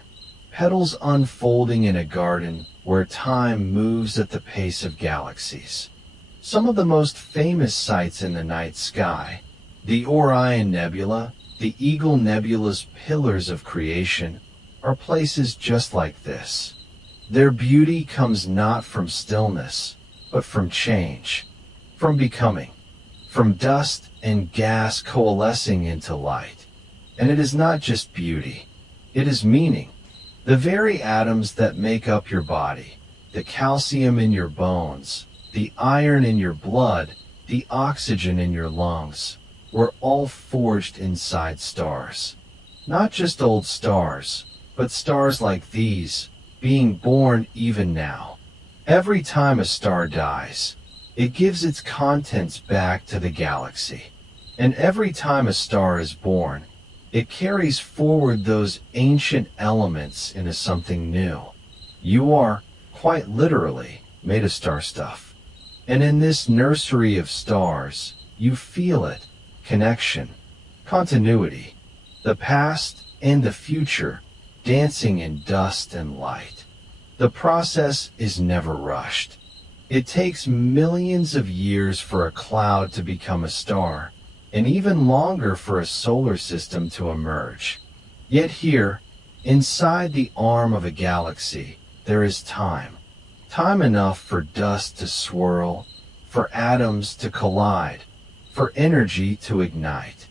petals unfolding in a garden where time moves at the pace of galaxies. Some of the most famous sights in the night sky, the Orion Nebula, the Eagle Nebula's pillars of creation, are places just like this. Their beauty comes not from stillness, but from change, from becoming, from dust and gas coalescing into light. And it is not just beauty, it is meaning. The very atoms that make up your body, the calcium in your bones, the iron in your blood, the oxygen in your lungs, were all forged inside stars. Not just old stars, but stars like these, being born even now. Every time a star dies, it gives its contents back to the galaxy. And every time a star is born, it carries forward those ancient elements into something new. You are, quite literally, made of star stuff. And in this nursery of stars, you feel it, connection, continuity, the past and the future dancing in dust and light. The process is never rushed. It takes millions of years for a cloud to become a star, and even longer for a solar system to emerge. Yet here, inside the arm of a galaxy, there is time. Time enough for dust to swirl, for atoms to collide, for energy to ignite.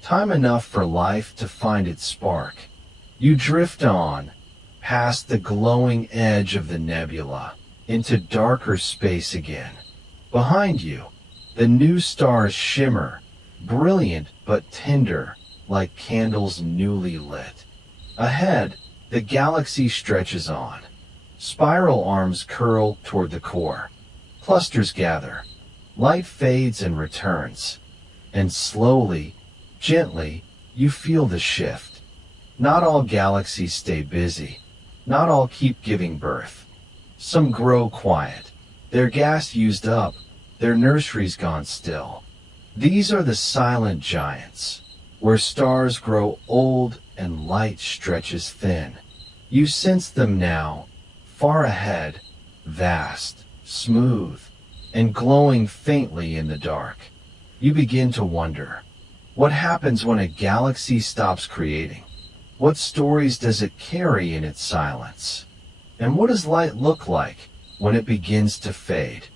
Time enough for life to find its spark. You drift on, past the glowing edge of the nebula, into darker space again. Behind you, the new stars shimmer, brilliant but tender, like candles newly lit. Ahead, the galaxy stretches on. Spiral arms curl toward the core. Clusters gather. Light fades and returns. And slowly, gently, you feel the shift. Not all galaxies stay busy. Not all keep giving birth. Some grow quiet. Their gas used up. Their nurseries gone still. These are the silent giants, where stars grow old and light stretches thin. You sense them now, far ahead, vast, smooth, and glowing faintly in the dark. You begin to wonder, what happens when a galaxy stops creating? What stories does it carry in its silence? And what does light look like when it begins to fade?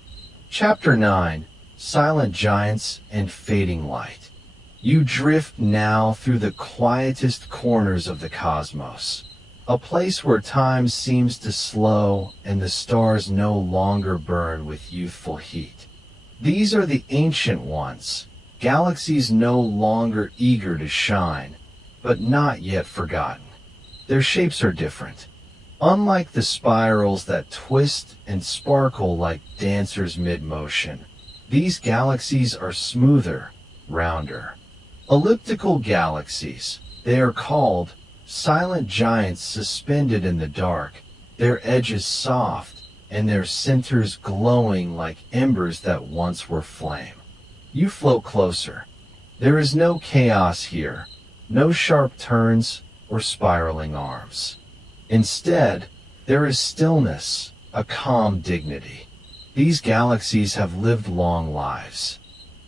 Chapter 9, Silent Giants and Fading Light. You drift now through the quietest corners of the cosmos, a place where time seems to slow and the stars no longer burn with youthful heat. These are the ancient ones, galaxies no longer eager to shine, but not yet forgotten. Their shapes are different. Unlike the spirals that twist and sparkle like dancers mid-motion, these galaxies are smoother, rounder. Elliptical galaxies, they are called, silent giants suspended in the dark, their edges soft and their centers glowing like embers that once were flame. You float closer. There is no chaos here, no sharp turns or spiraling arms. Instead, there is stillness, a calm dignity. These galaxies have lived long lives.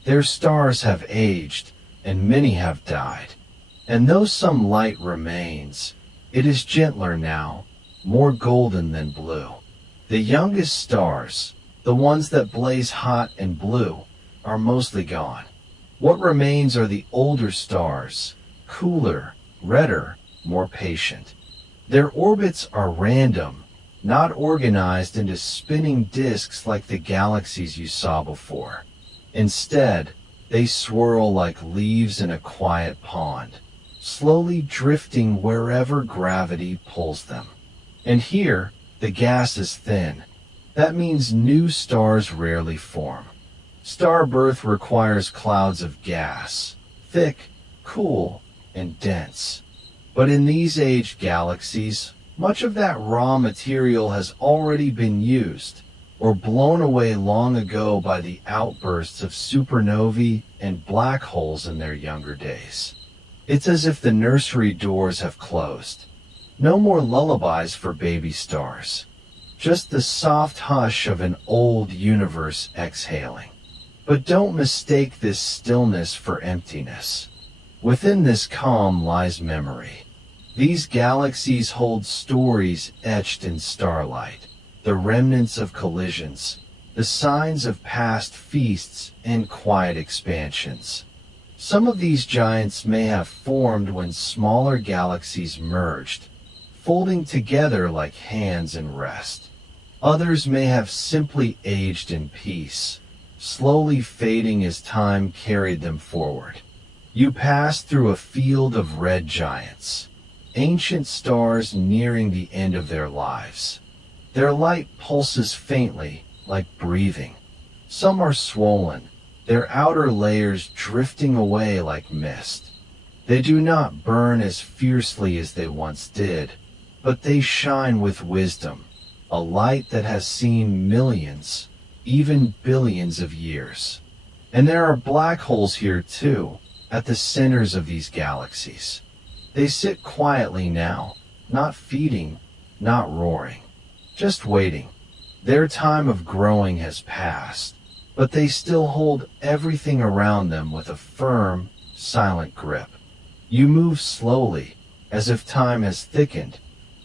Their stars have aged, and many have died. And though some light remains, it is gentler now, more golden than blue. The youngest stars, the ones that blaze hot and blue, are mostly gone. What remains are the older stars, cooler, redder, more patient. Their orbits are random, not organized into spinning disks like the galaxies you saw before. Instead, they swirl like leaves in a quiet pond, slowly drifting wherever gravity pulls them. And here, the gas is thin. That means new stars rarely form. Star birth requires clouds of gas, thick, cool, and dense. But in these aged galaxies, much of that raw material has already been used or blown away long ago by the outbursts of supernovae and black holes in their younger days. It's as if the nursery doors have closed. No more lullabies for baby stars. Just the soft hush of an old universe exhaling. But don't mistake this stillness for emptiness. Within this calm lies memory. These galaxies hold stories etched in starlight, the remnants of collisions, the signs of past feasts and quiet expansions. Some of these giants may have formed when smaller galaxies merged, folding together like hands in rest. Others may have simply aged in peace, slowly fading as time carried them forward. You pass through a field of red giants, ancient stars nearing the end of their lives. Their light pulses faintly, like breathing. Some are swollen, their outer layers drifting away like mist. They do not burn as fiercely as they once did, but they shine with wisdom, a light that has seen millions, even billions of years. And there are black holes here too, at the centers of these galaxies. They sit quietly now, not feeding, not roaring, just waiting. Their time of growing has passed, but they still hold everything around them with a firm, silent grip. You move slowly, as if time has thickened.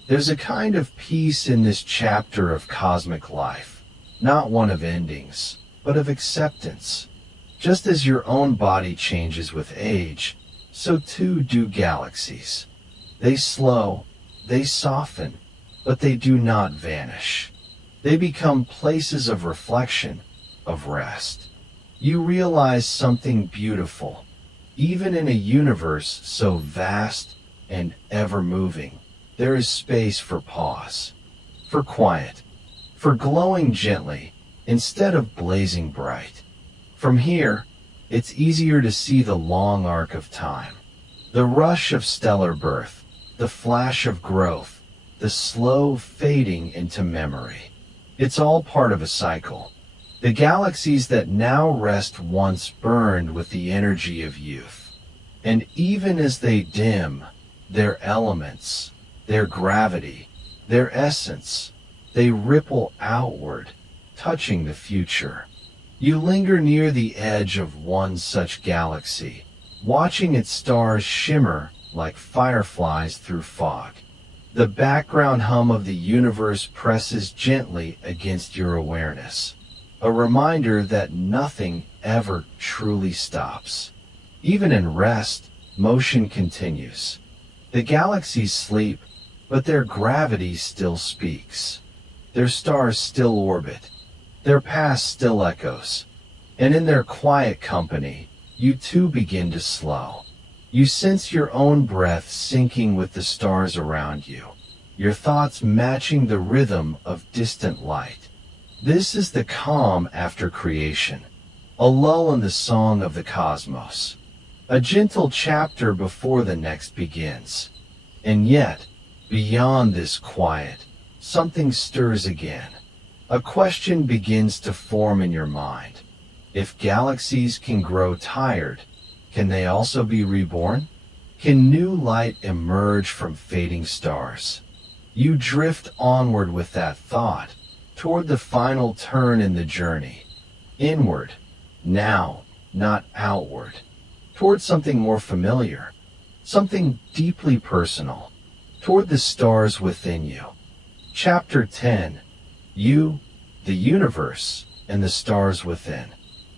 There's a kind of peace in this chapter of cosmic life, not one of endings, but of acceptance. Just as your own body changes with age, so too do galaxies. They slow, they soften, but they do not vanish. They become places of reflection, of rest. You realize something beautiful, even in a universe so vast and ever-moving. There is space for pause, for quiet, for glowing gently instead of blazing bright. From here, it's easier to see the long arc of time, the rush of stellar birth, the flash of growth, the slow fading into memory. It's all part of a cycle. The galaxies that now rest once burned with the energy of youth. And even as they dim, their elements, their gravity, their essence, they ripple outward, touching the future. You linger near the edge of one such galaxy, watching its stars shimmer like fireflies through fog. The background hum of the universe presses gently against your awareness, a reminder that nothing ever truly stops. Even in rest, motion continues. The galaxies sleep, but their gravity still speaks. Their stars still orbit. Their past still echoes. And in their quiet company, you too begin to slow. You sense your own breath syncing with the stars around you, your thoughts matching the rhythm of distant light. This is the calm after creation, a lull in the song of the cosmos, a gentle chapter before the next begins. And yet, beyond this quiet, something stirs again. A question begins to form in your mind. If galaxies can grow tired, can they also be reborn? Can new light emerge from fading stars? You drift onward with that thought, toward the final turn in the journey. Inward, now, not outward. Toward something more familiar, something deeply personal. Toward the stars within you. Chapter 10. You, the universe, and the stars within.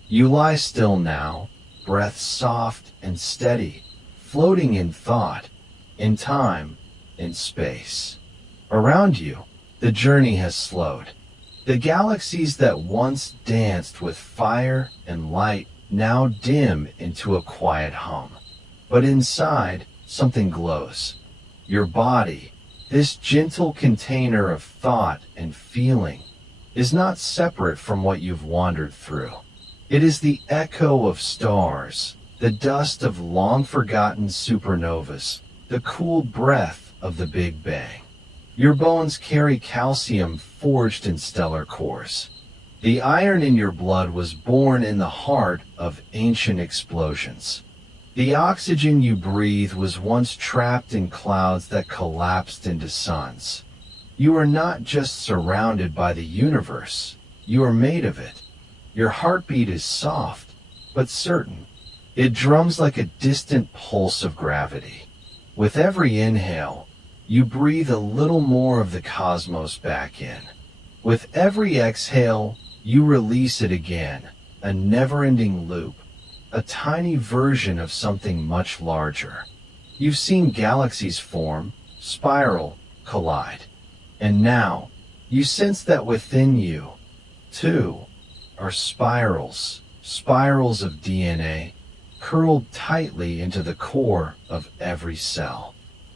You lie still now, breath soft and steady, floating in thought, in time, in space. Around you, the journey has slowed. The galaxies that once danced with fire and light now dim into a quiet hum. But inside, something glows. Your body, this gentle container of thought and feeling, is not separate from what you've wandered through. It is the echo of stars, the dust of long-forgotten supernovas, the cool breath of the Big Bang. Your bones carry calcium forged in stellar cores. The iron in your blood was born in the heart of ancient explosions. The oxygen you breathe was once trapped in clouds that collapsed into suns. You are not just surrounded by the universe, you are made of it. Your heartbeat is soft, but certain. It drums like a distant pulse of gravity. With every inhale, you breathe a little more of the cosmos back in. With every exhale, you release it again, a never-ending loop, a tiny version of something much larger. You've seen galaxies form, spiral, collide. And now, you sense that within you, too, are spirals of DNA, curled tightly into the core of every cell.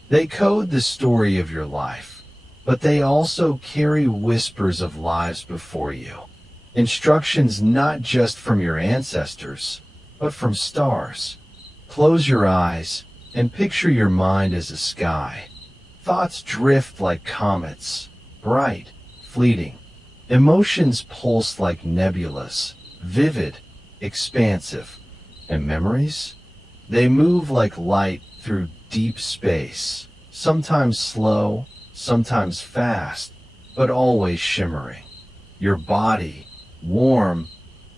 They code the story of your life, but they also carry whispers of lives before you. Instructions not just from your ancestors, but from stars. Close your eyes and picture your mind as a sky. Thoughts drift like comets, bright, fleeting. Emotions pulse like nebulas, vivid, expansive. And memories? They move like light through deep space, sometimes slow, sometimes fast, but always shimmering. Your body, warm,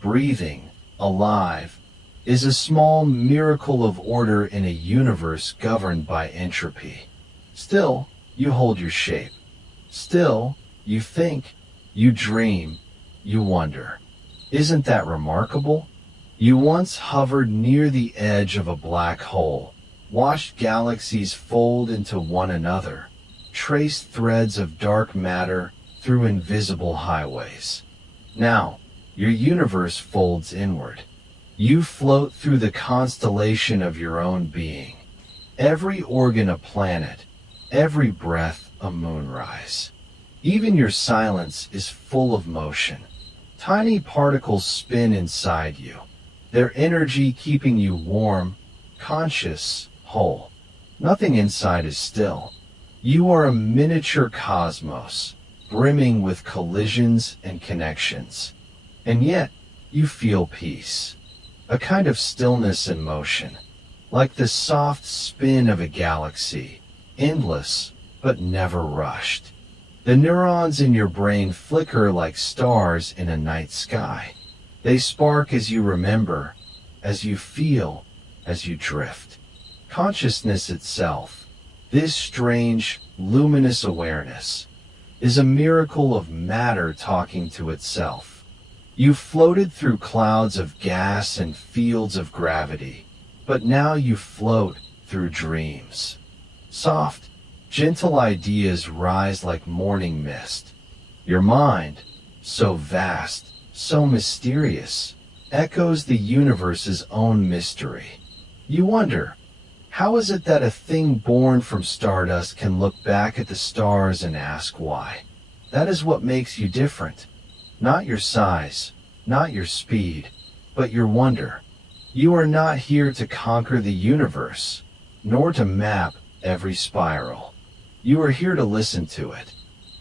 breathing, alive, is a small miracle of order in a universe governed by entropy. Still, you hold your shape. Still, you think, you dream, you wonder. Isn't that remarkable? You once hovered near the edge of a black hole, watched galaxies fold into one another, traced threads of dark matter through invisible highways. Now, your universe folds inward. You float through the constellation of your own being. Every organ a planet, every breath a moonrise. Even your silence is full of motion. Tiny particles spin inside you, their energy keeping you warm, conscious, whole. Nothing inside is still. You are a miniature cosmos, brimming with collisions and connections. And yet, you feel peace. A kind of stillness in motion, like the soft spin of a galaxy, endless but never rushed. The neurons in your brain flicker like stars in a night sky. They spark as you remember, as you feel, as you drift. Consciousness itself, this strange, luminous awareness, is a miracle of matter talking to itself. You floated through clouds of gas and fields of gravity, but now you float through dreams. Soft, gentle ideas rise like morning mist. Your mind, so vast, so mysterious, echoes the universe's own mystery. You wonder, how is it that a thing born from stardust can look back at the stars and ask why? That is what makes you different. Not your size, not your speed, but your wonder. You are not here to conquer the universe, nor to map every spiral. You are here to listen to it,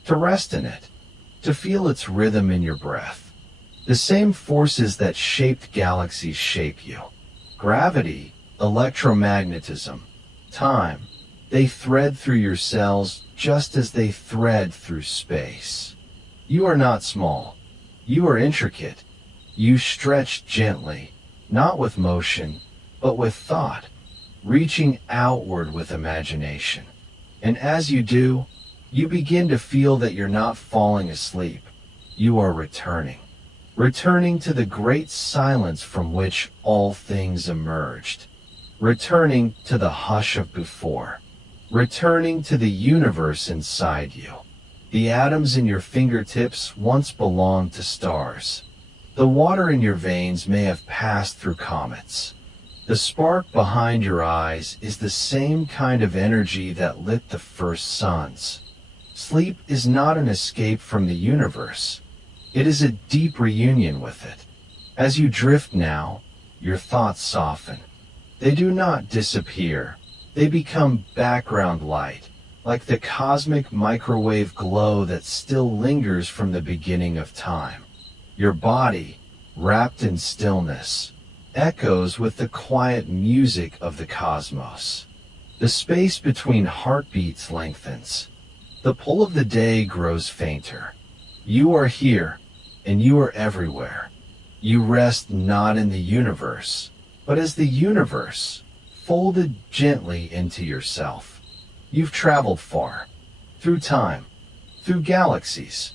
to rest in it, to feel its rhythm in your breath. The same forces that shaped galaxies shape you. Gravity, electromagnetism, time, they thread through your cells just as they thread through space. You are not small. You are intricate. You stretch gently, not with motion, but with thought, reaching outward with imagination. And as you do, you begin to feel that you're not falling asleep. You are returning. Returning to the great silence from which all things emerged. Returning to the hush of before. Returning to the universe inside you. The atoms in your fingertips once belonged to stars. The water in your veins may have passed through comets. The spark behind your eyes is the same kind of energy that lit the first suns. Sleep is not an escape from the universe. It is a deep reunion with it. As you drift now, your thoughts soften. They do not disappear. They become background light, like the cosmic microwave glow that still lingers from the beginning of time. Your body, wrapped in stillness, echoes with the quiet music of the cosmos. The space between heartbeats lengthens. The pull of the day grows fainter. You are here, and you are everywhere. You rest not in the universe, but as the universe, folded gently into yourself. You've traveled far, through time, through galaxies,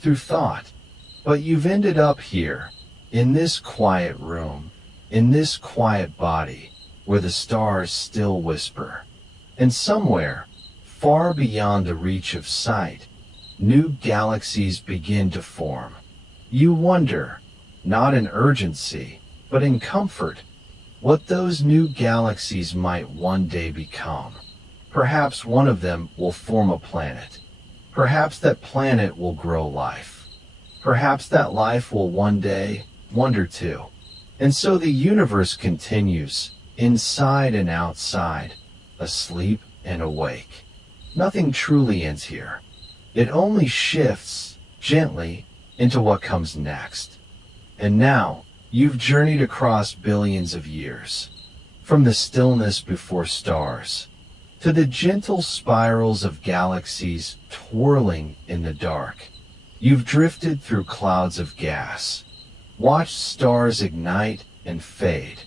through thought, but you've ended up here, in this quiet room, in this quiet body, where the stars still whisper. And somewhere, far beyond the reach of sight, new galaxies begin to form. You wonder, not in urgency, but in comfort, what those new galaxies might one day become. Perhaps one of them will form a planet. Perhaps that planet will grow life. Perhaps that life will one day wonder too. And so the universe continues, inside and outside, asleep and awake. Nothing truly ends here. It only shifts, gently, into what comes next. And now, you've journeyed across billions of years, from the stillness before stars, to the gentle spirals of galaxies twirling in the dark. You've drifted through clouds of gas, watched stars ignite and fade,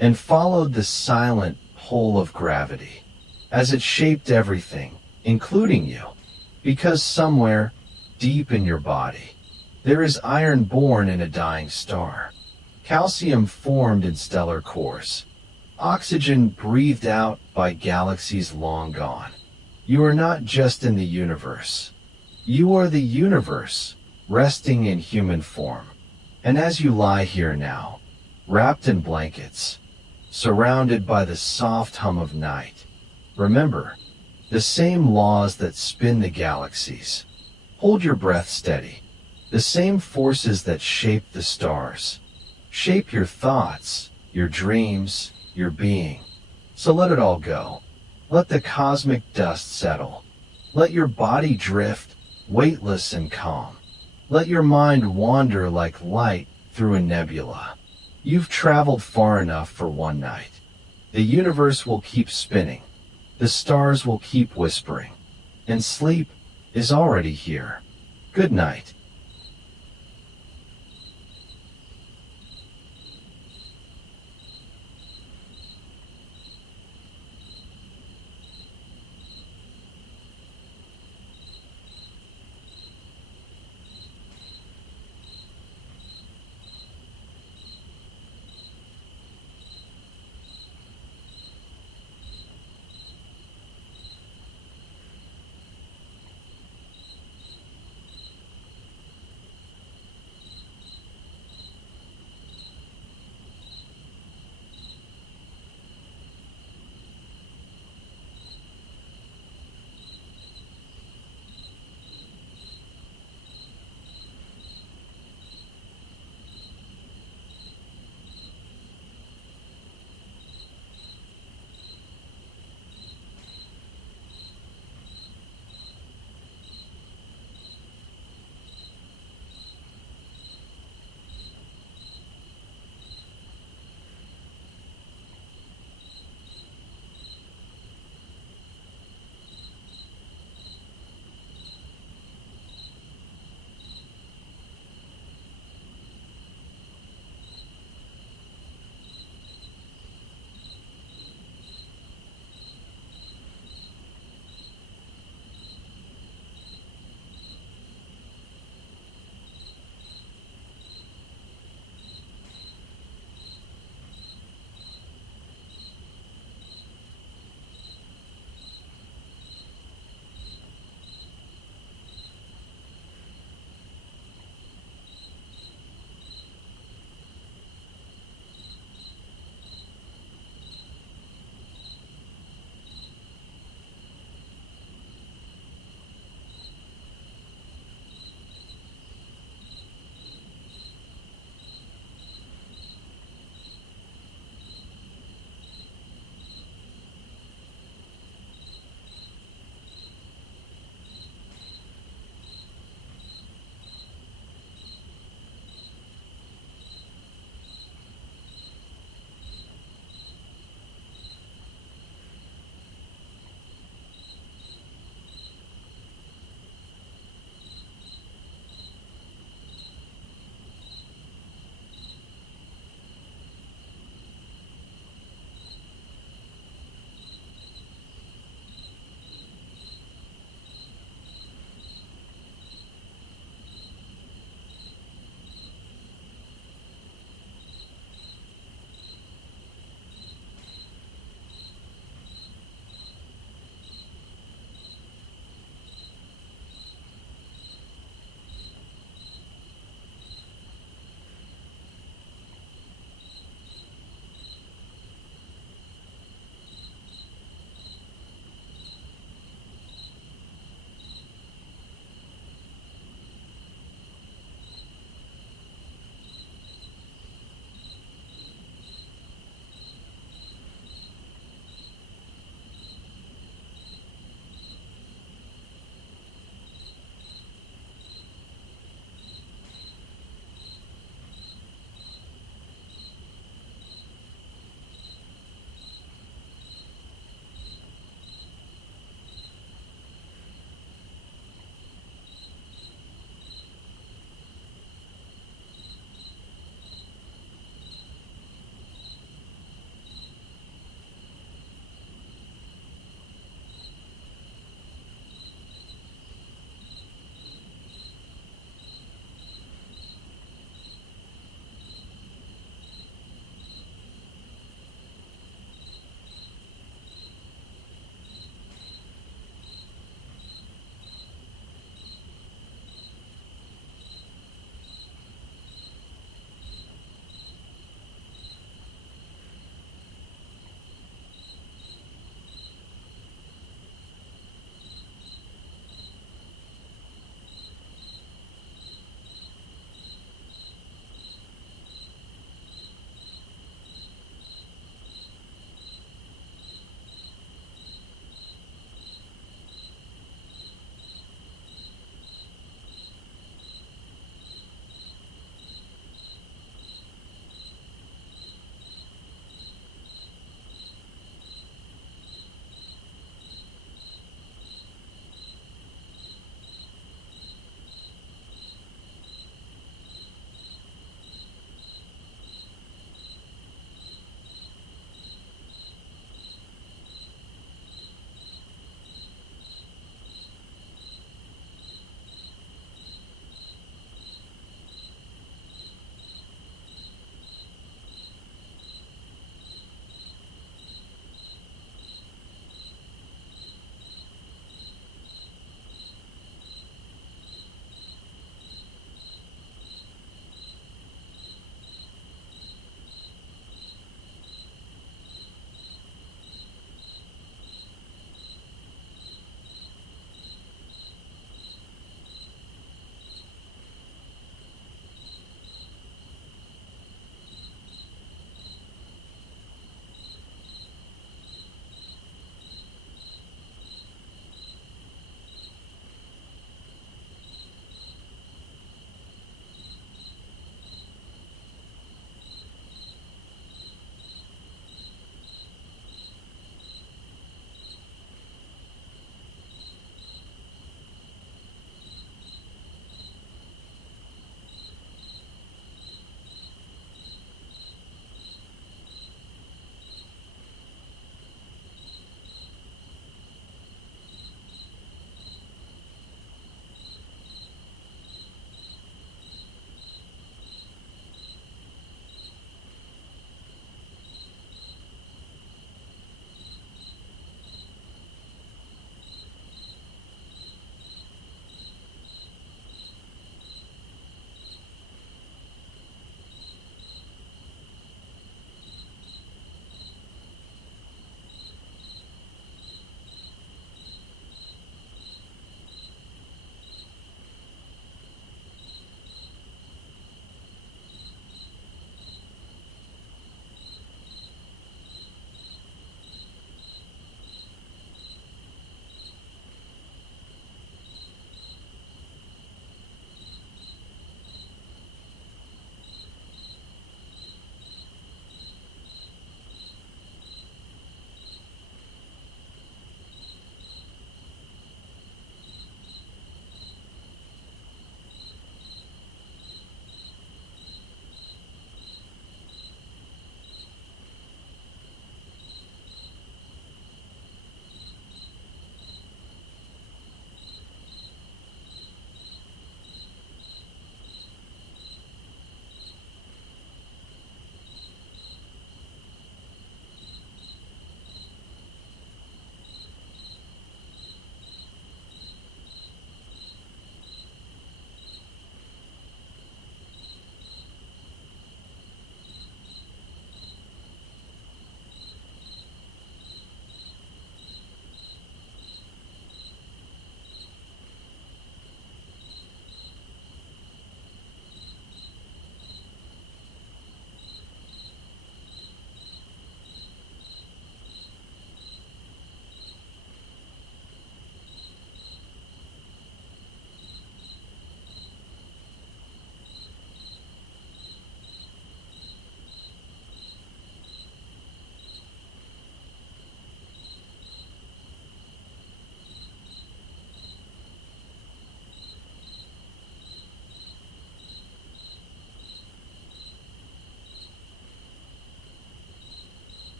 and followed the silent pull of gravity, as it shaped everything, including you, because somewhere, deep in your body, there is iron born in a dying star, calcium formed in stellar cores, oxygen breathed out by galaxies long gone. You are not just in the universe. You are the universe, resting in human form. And as you lie here now, wrapped in blankets, surrounded by the soft hum of night, remember, the same laws that spin the galaxies. Hold your breath steady. The same forces that shape the stars shape your thoughts, your dreams, your being. So let it all go. Let the cosmic dust settle. Let your body drift, weightless and calm. Let your mind wander like light through a nebula. You've traveled far enough for one night. The universe will keep spinning. The stars will keep whispering. And sleep is already here. Good night.